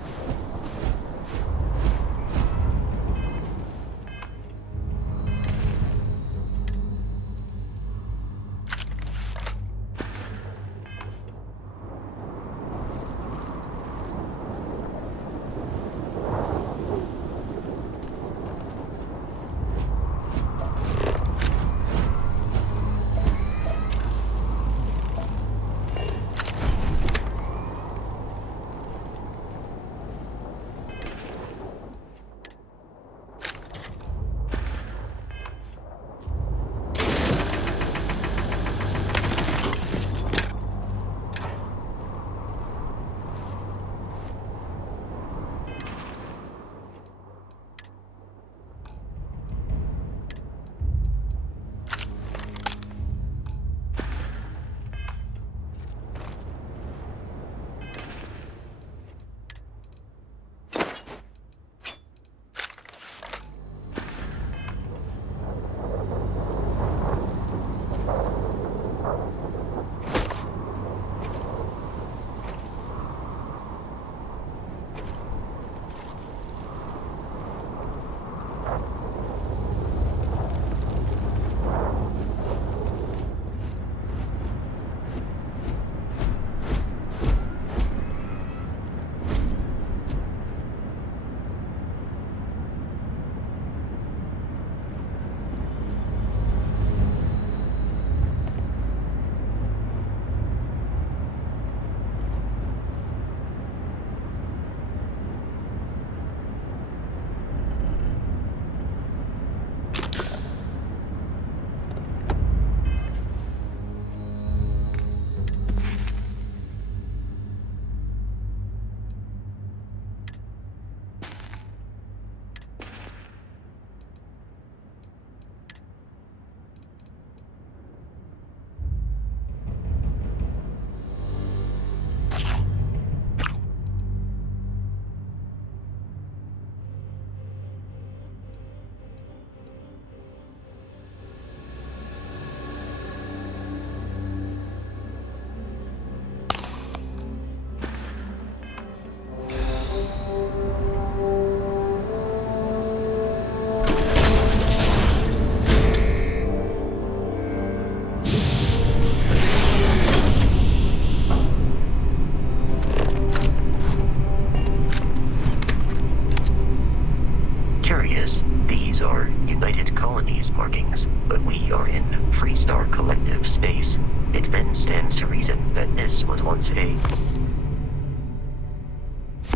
then stands to reason that this was once a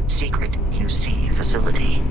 secret UC facility.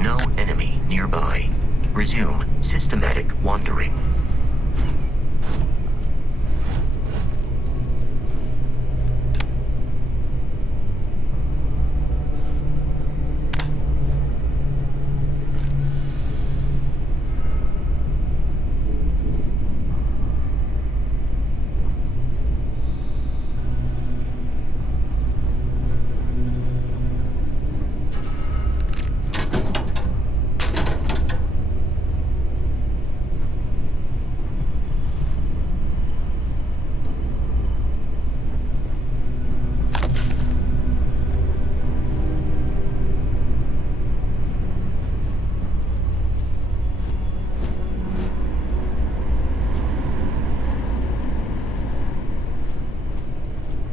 No enemy nearby. Resume systematic wandering.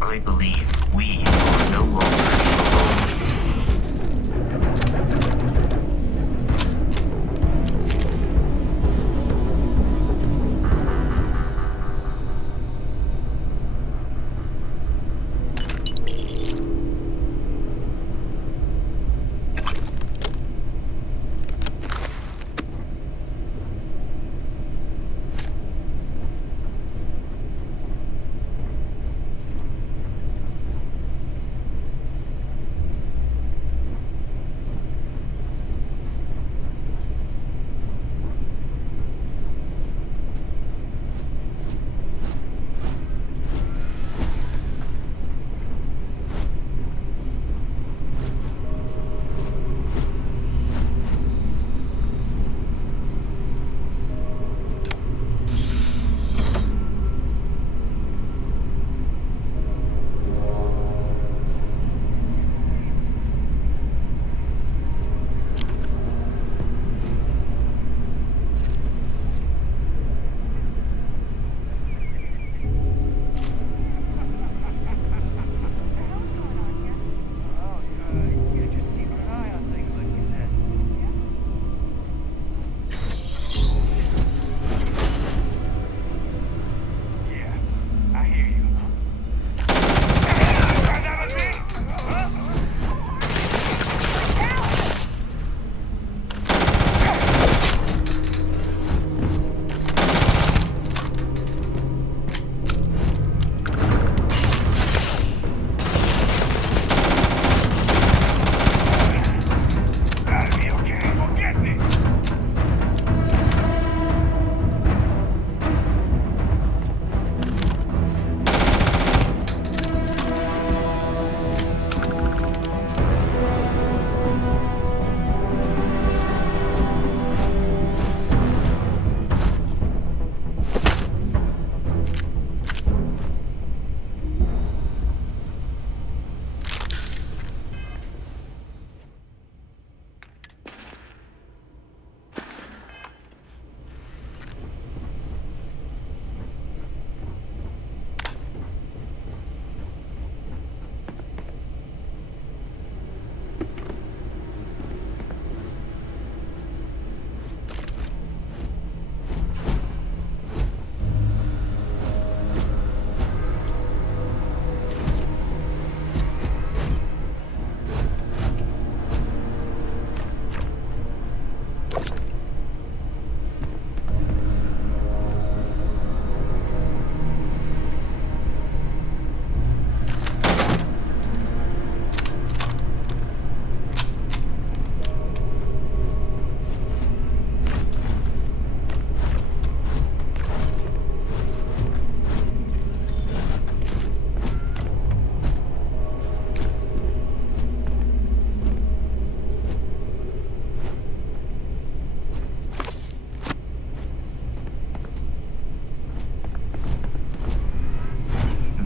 I believe we are no longer alone.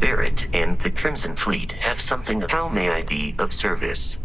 Barrett and the Crimson Fleet have something. How may I be of service?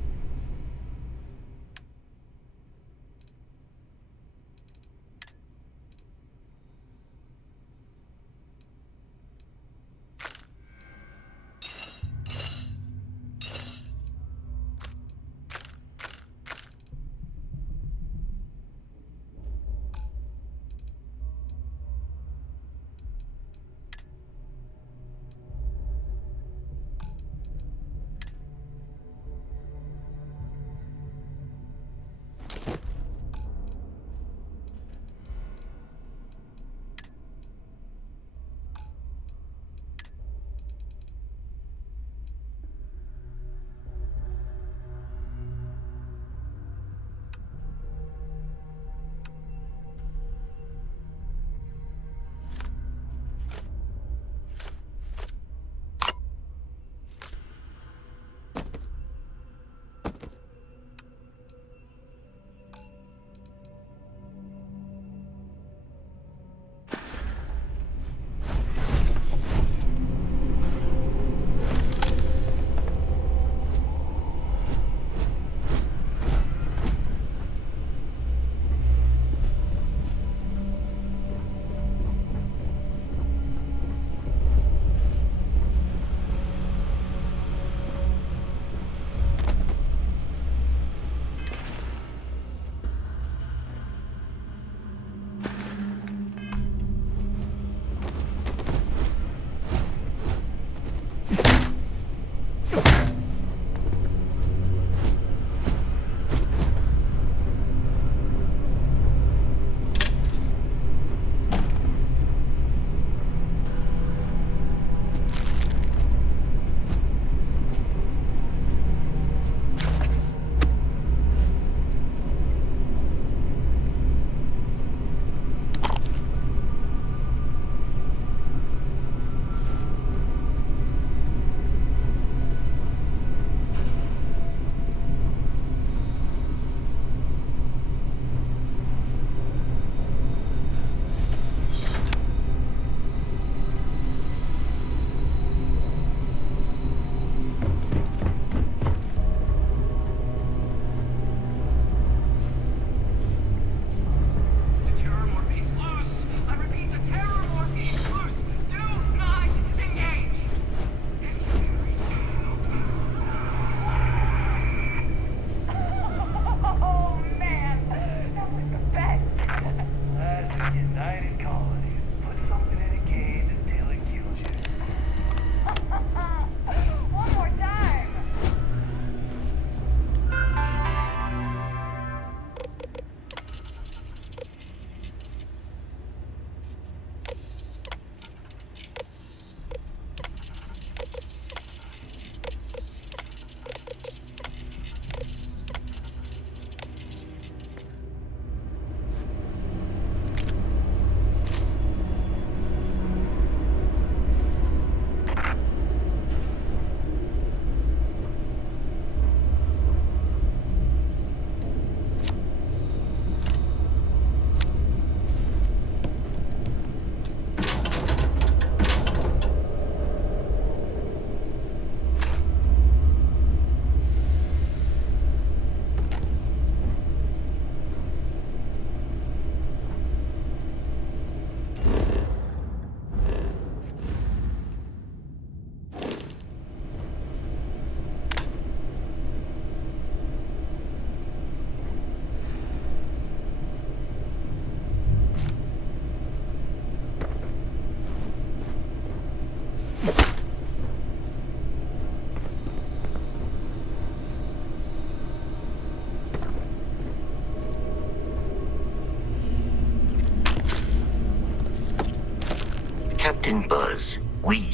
Captain Buzz,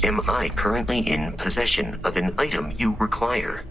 am I currently in possession of an item you require?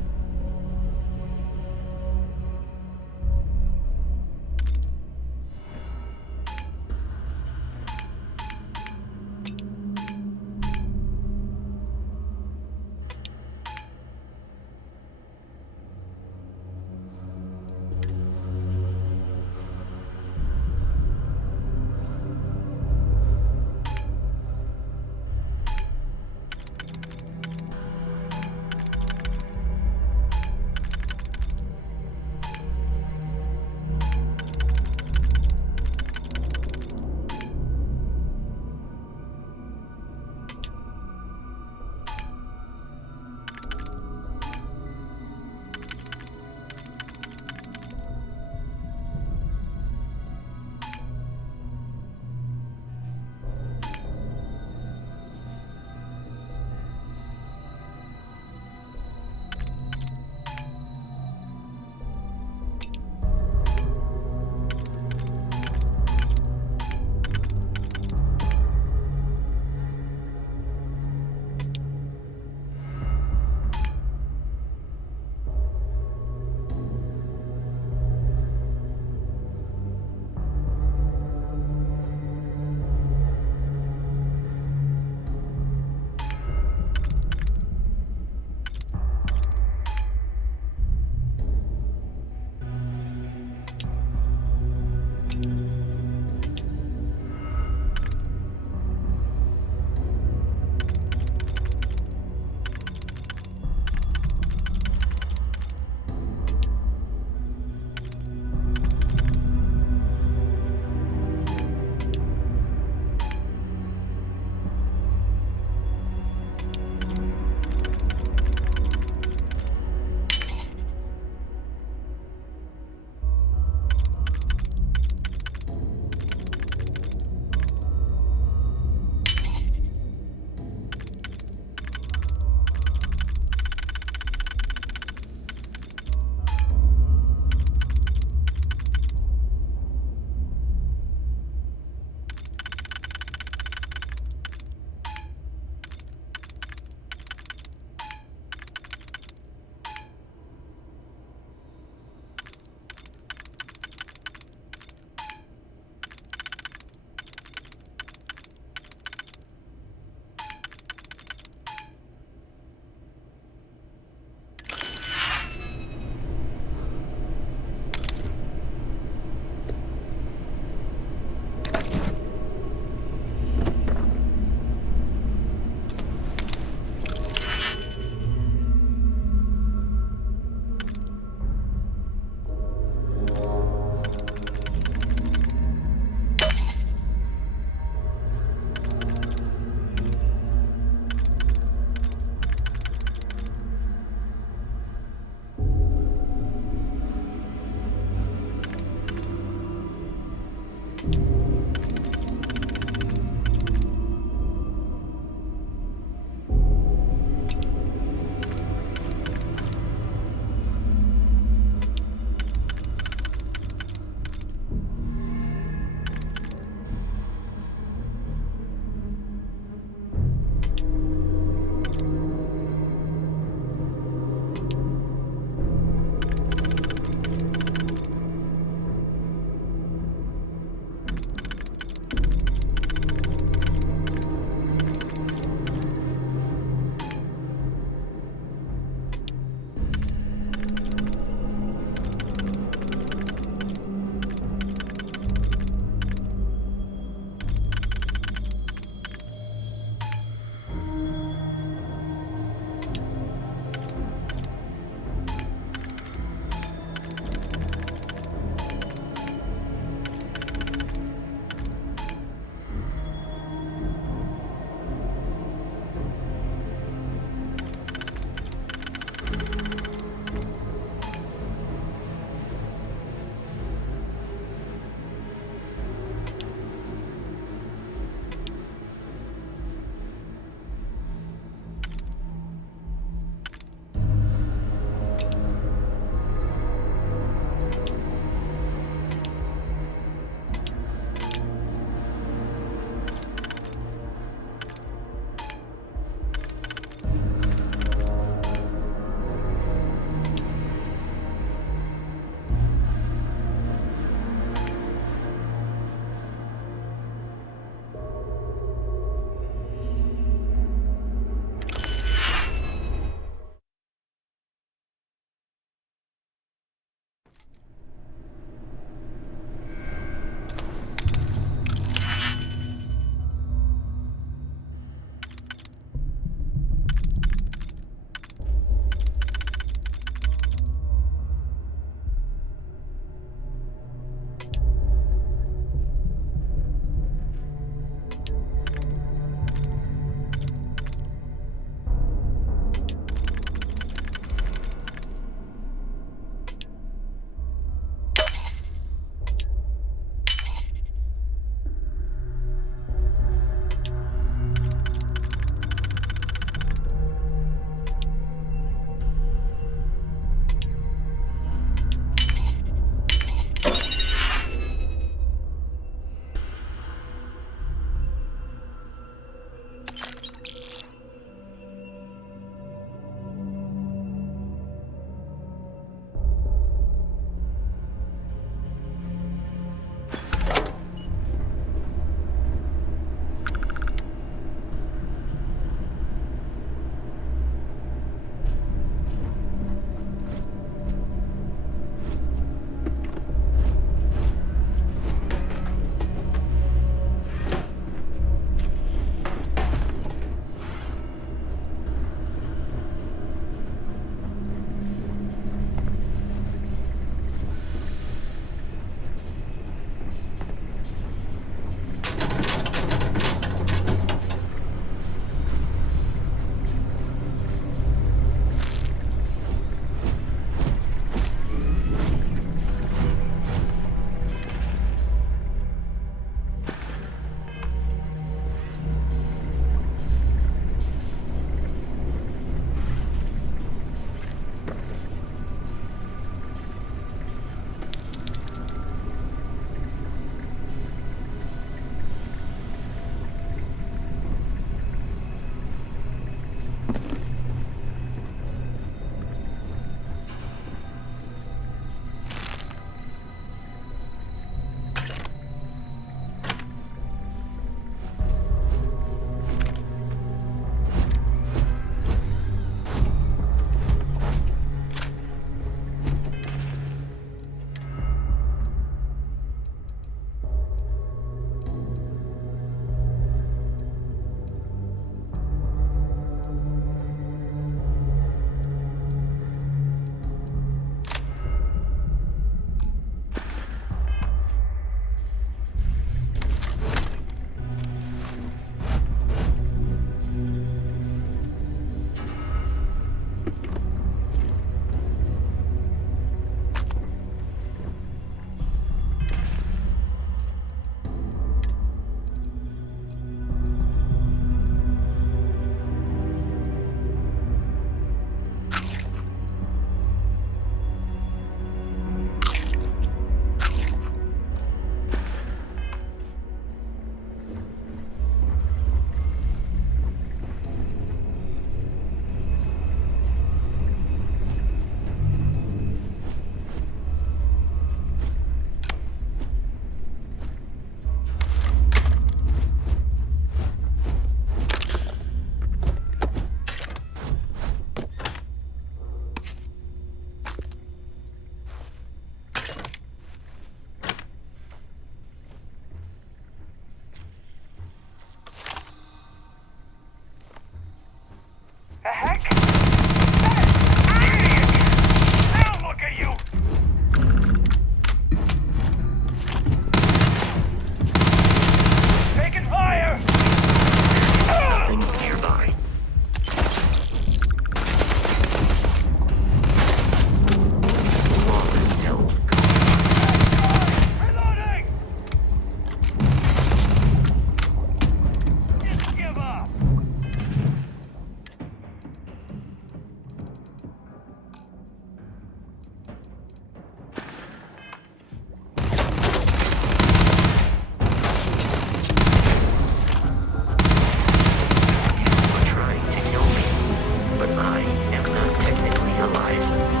but I am not technically alive.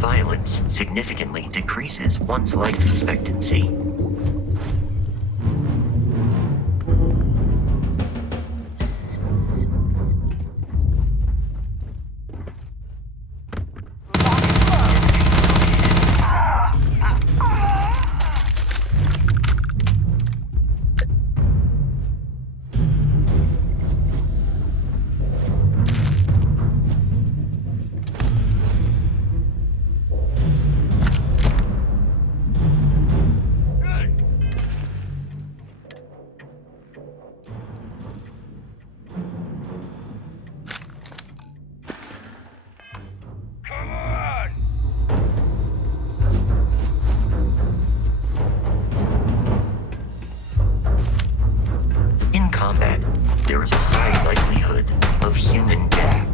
Violence significantly decreases one's life expectancy. In combat, there is a high likelihood of human death.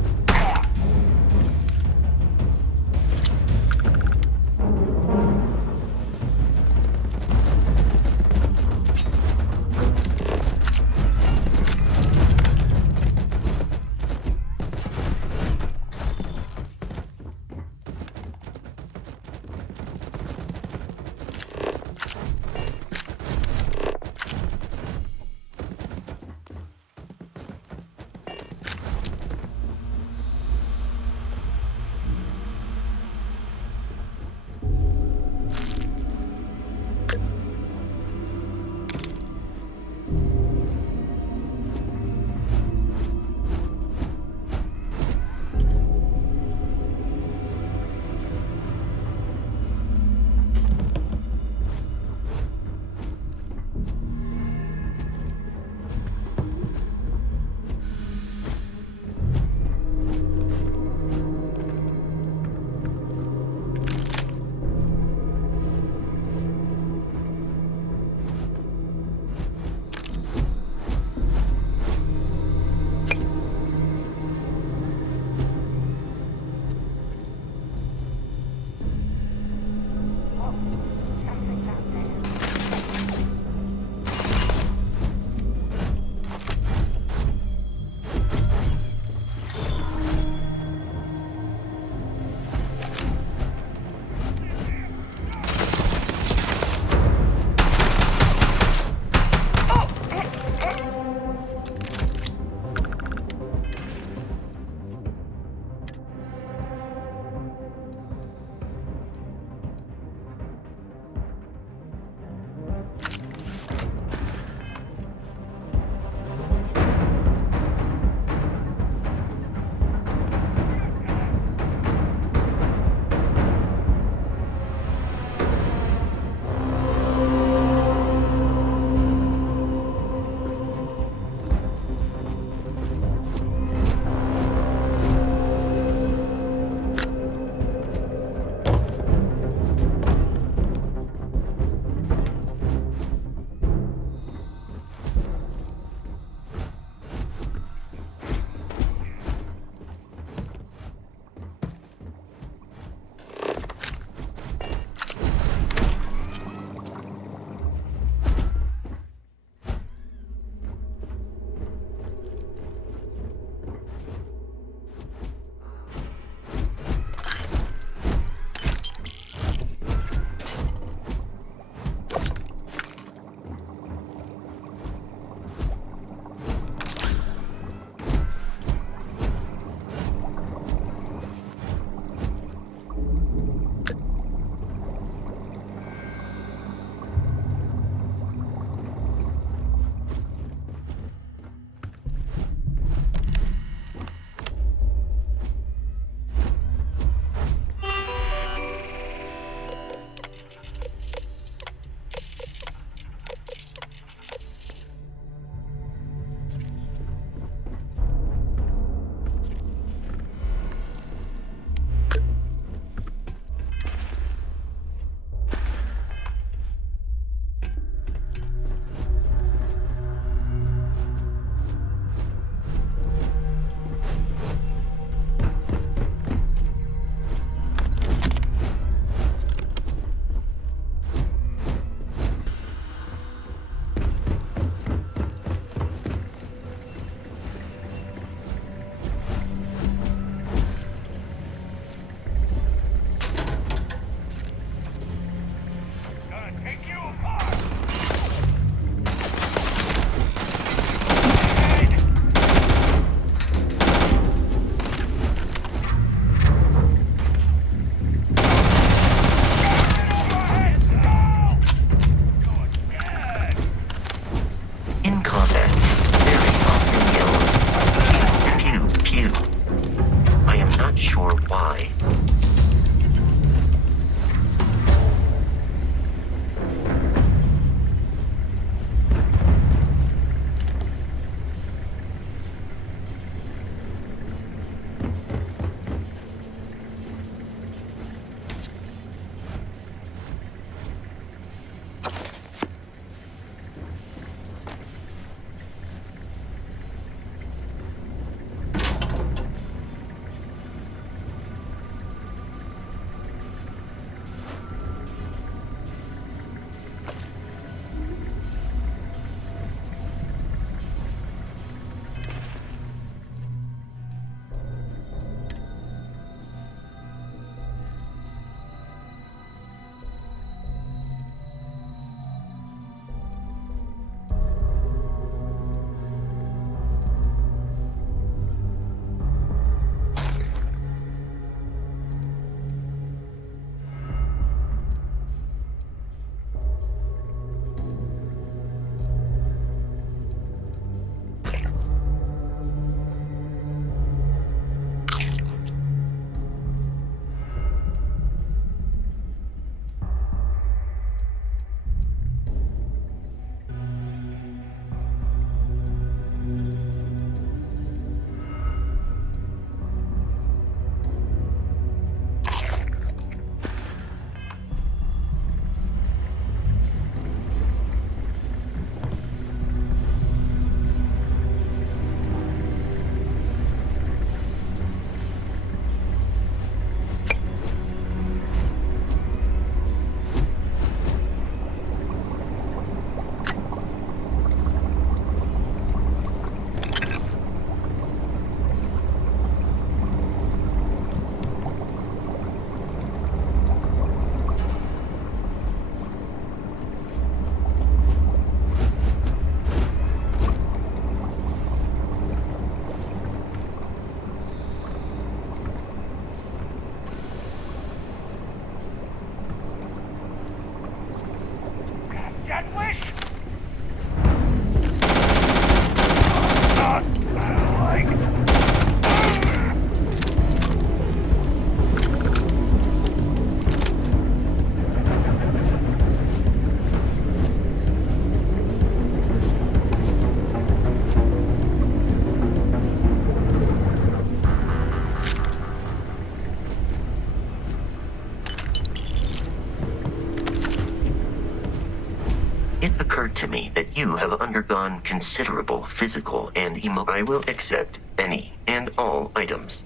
it occurred to me that you have undergone considerable physical and I will accept any and all items.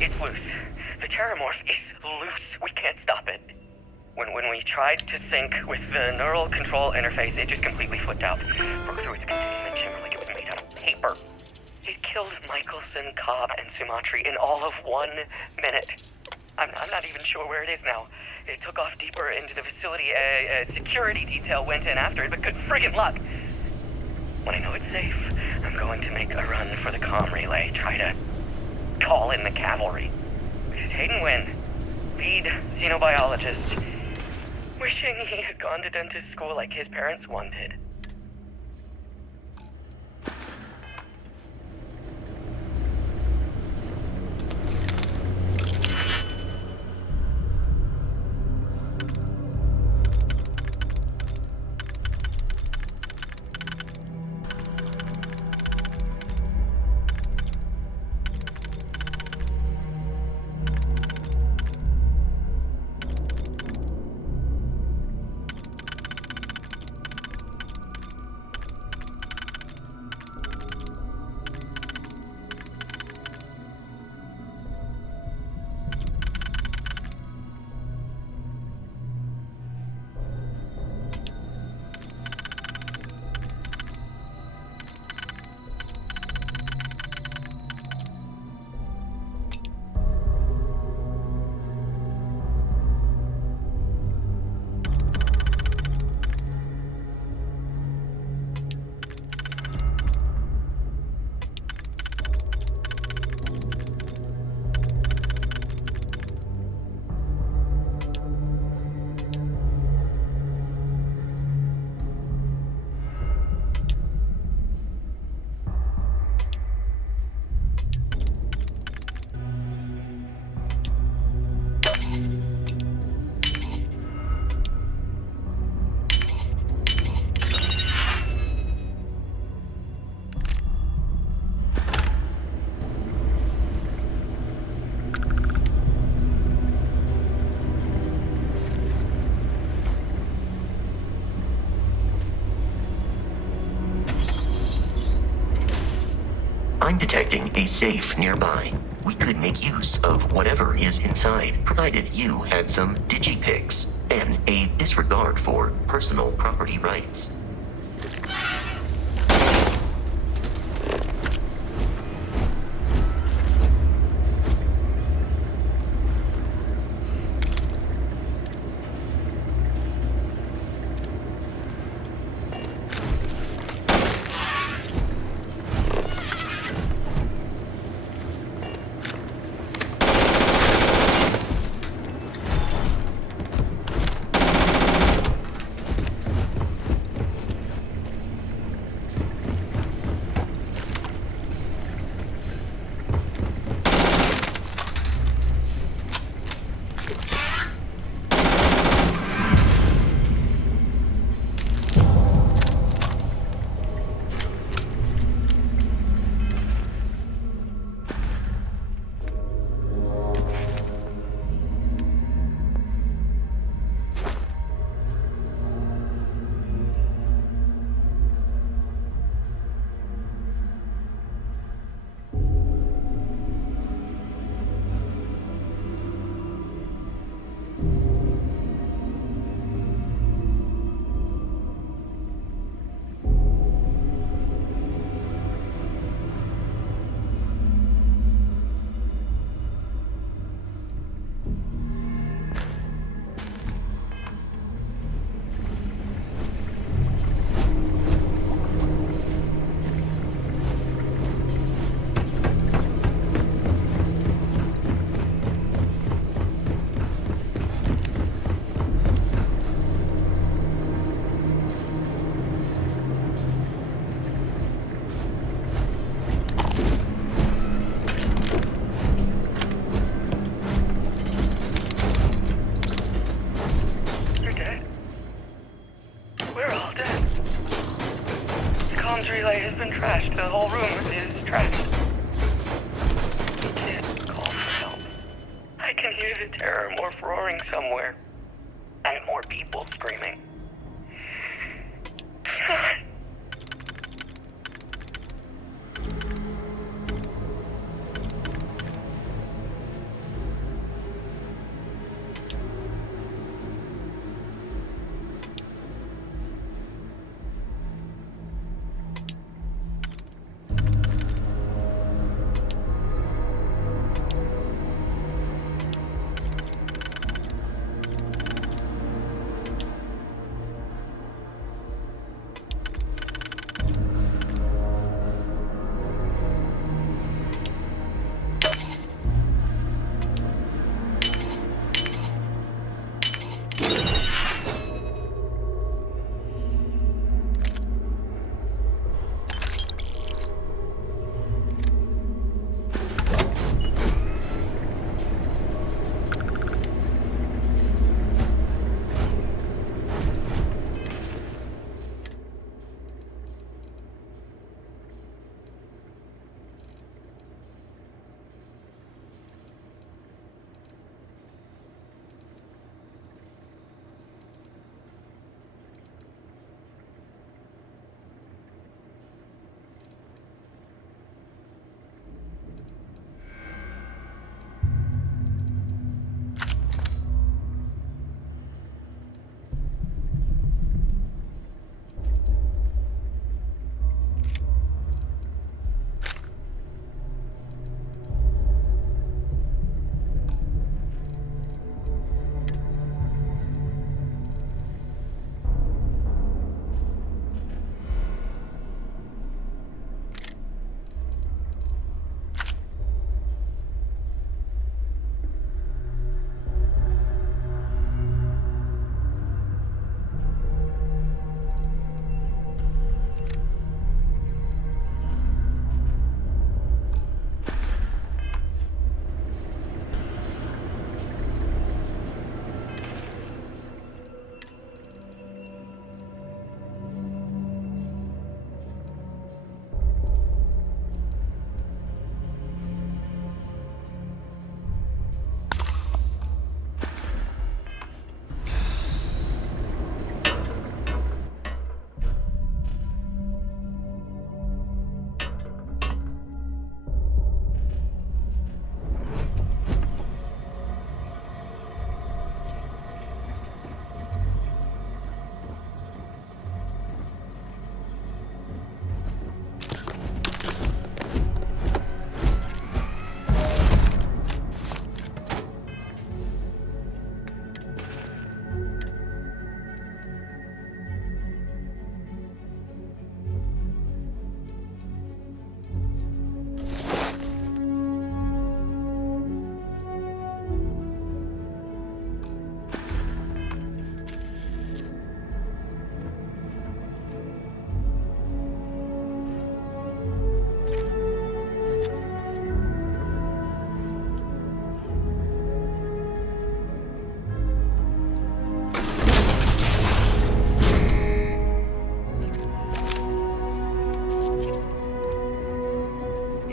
It's loose. The terramorph is loose. We can't stop it. When we tried to sync with the neural control interface, it just completely flipped out. Broke through its containment chamber like it was made out of paper. It killed Michelson, Cobb, and Sumatri in all of 1 minute. I'm not even sure where it is now. It took off deeper into the facility. A security detail went in after it, but good friggin' luck. When I know it's safe, I'm going to make a run for the comm relay. Try to call in the cavalry. Hayden Wynn, lead xenobiologist. Wishing he had gone to dentist school like his parents wanted. I'm detecting a safe nearby. We could make use of whatever is inside, provided you had some digipics and a disregard for personal property rights.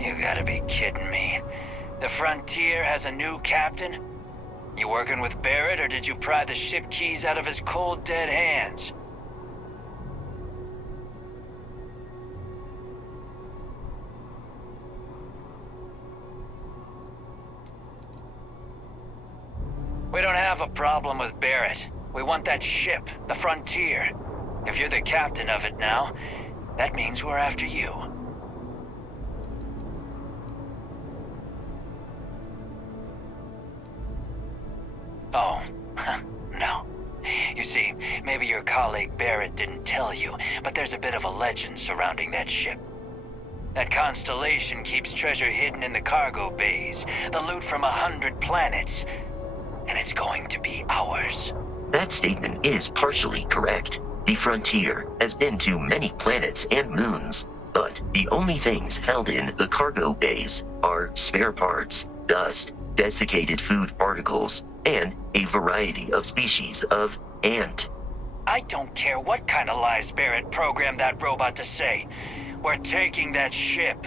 You gotta be kidding me. The Frontier has a new captain? You working with Barrett, or did you pry the ship keys out of his cold, dead hands? We don't have a problem with Barrett. We want that ship, the Frontier. If you're the captain of it now, that means we're after you. Oh, no. You see, maybe your colleague Barrett didn't tell you, but there's a bit of a legend surrounding that ship. That constellation keeps treasure hidden in the cargo bays, the loot from 100 planets, and it's going to be ours. That statement is partially correct. The Frontier has been to many planets and moons, but the only things held in the cargo bays are spare parts, dust, desiccated food particles, and a variety of species of ant. I don't care what kind of lies Barrett programmed that robot to say. We're taking that ship.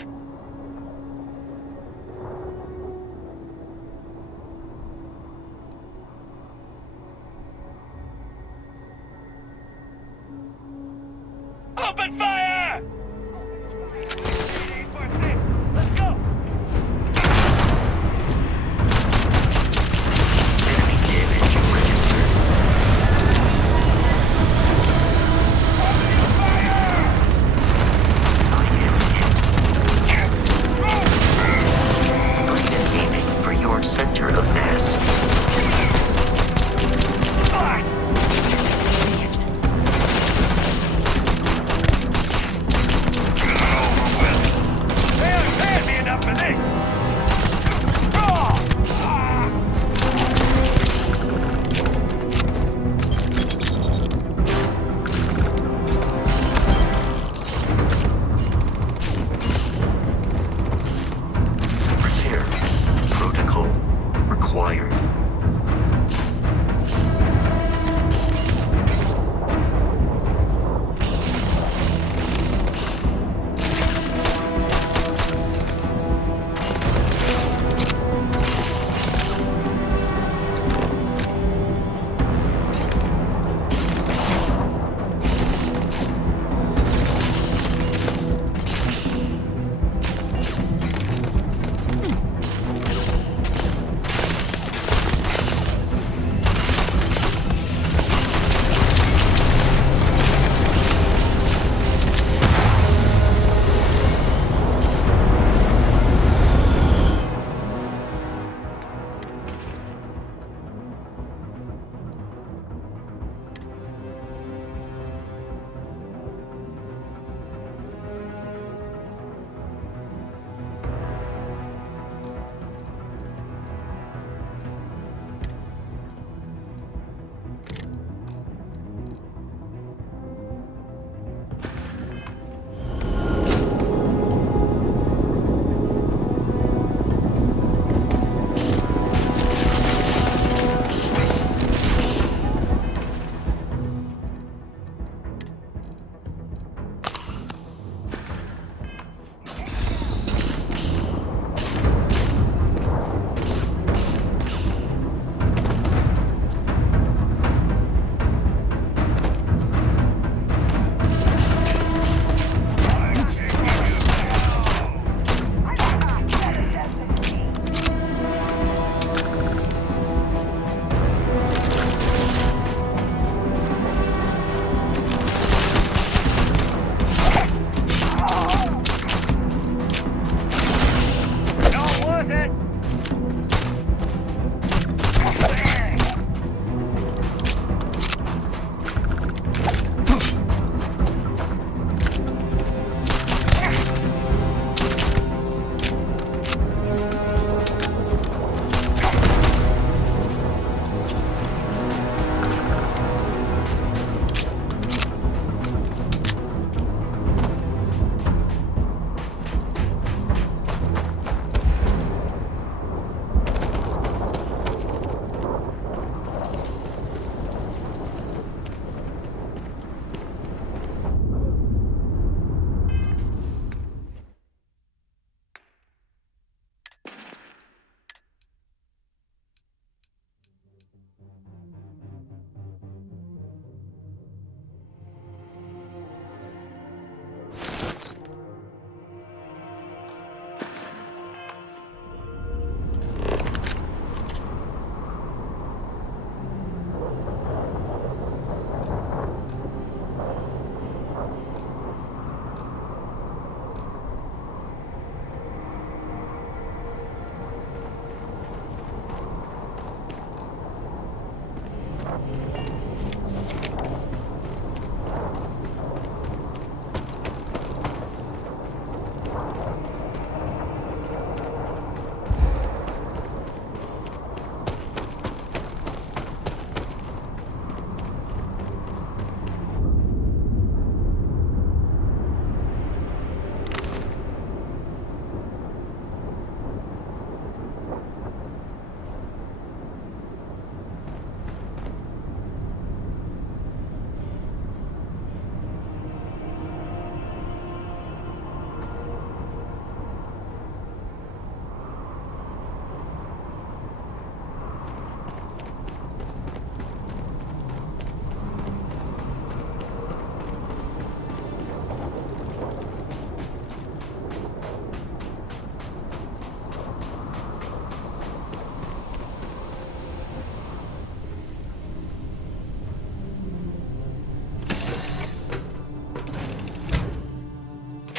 Open fire! Let's go! Enemy damage registered. I am aiming for your center of mass.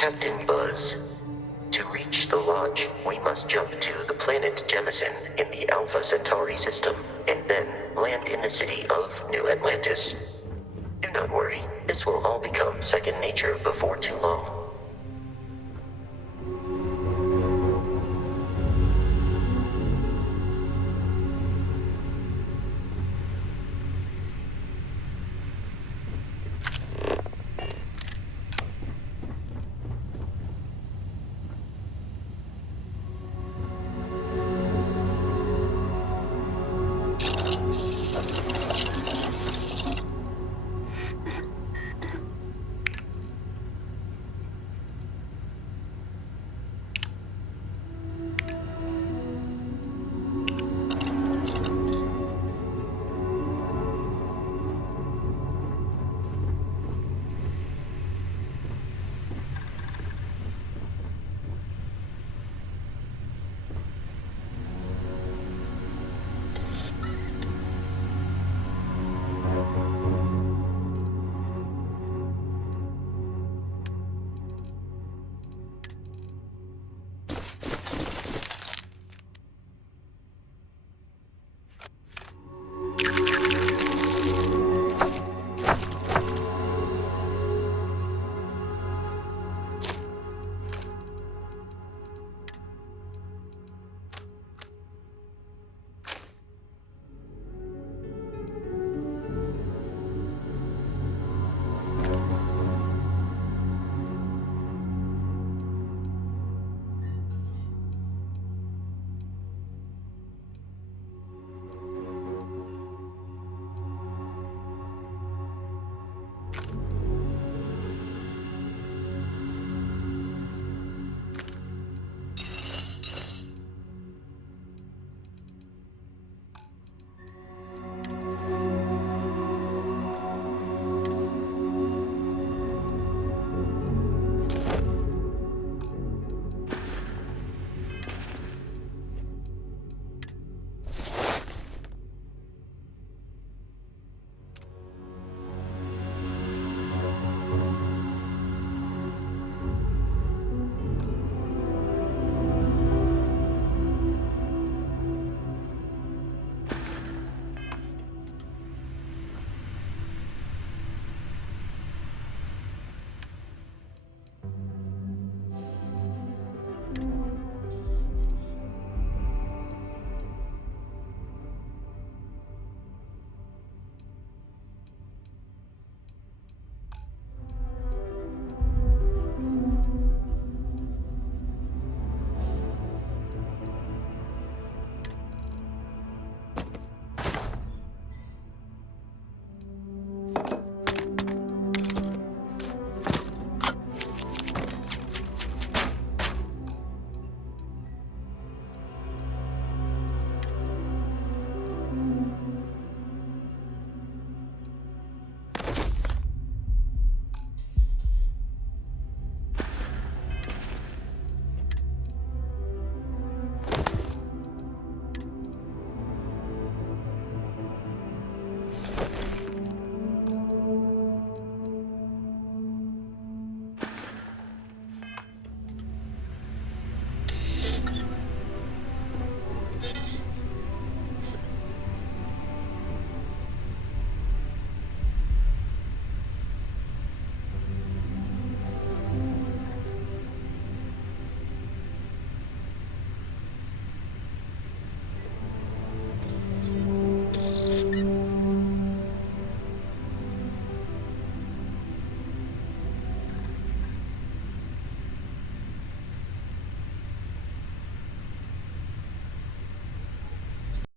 Captain Buzz. To reach the Lodge, we must jump to the planet Jemison in the Alpha Centauri system, and then land in the city of New Atlantis. Do not worry, this will all become second nature before too long.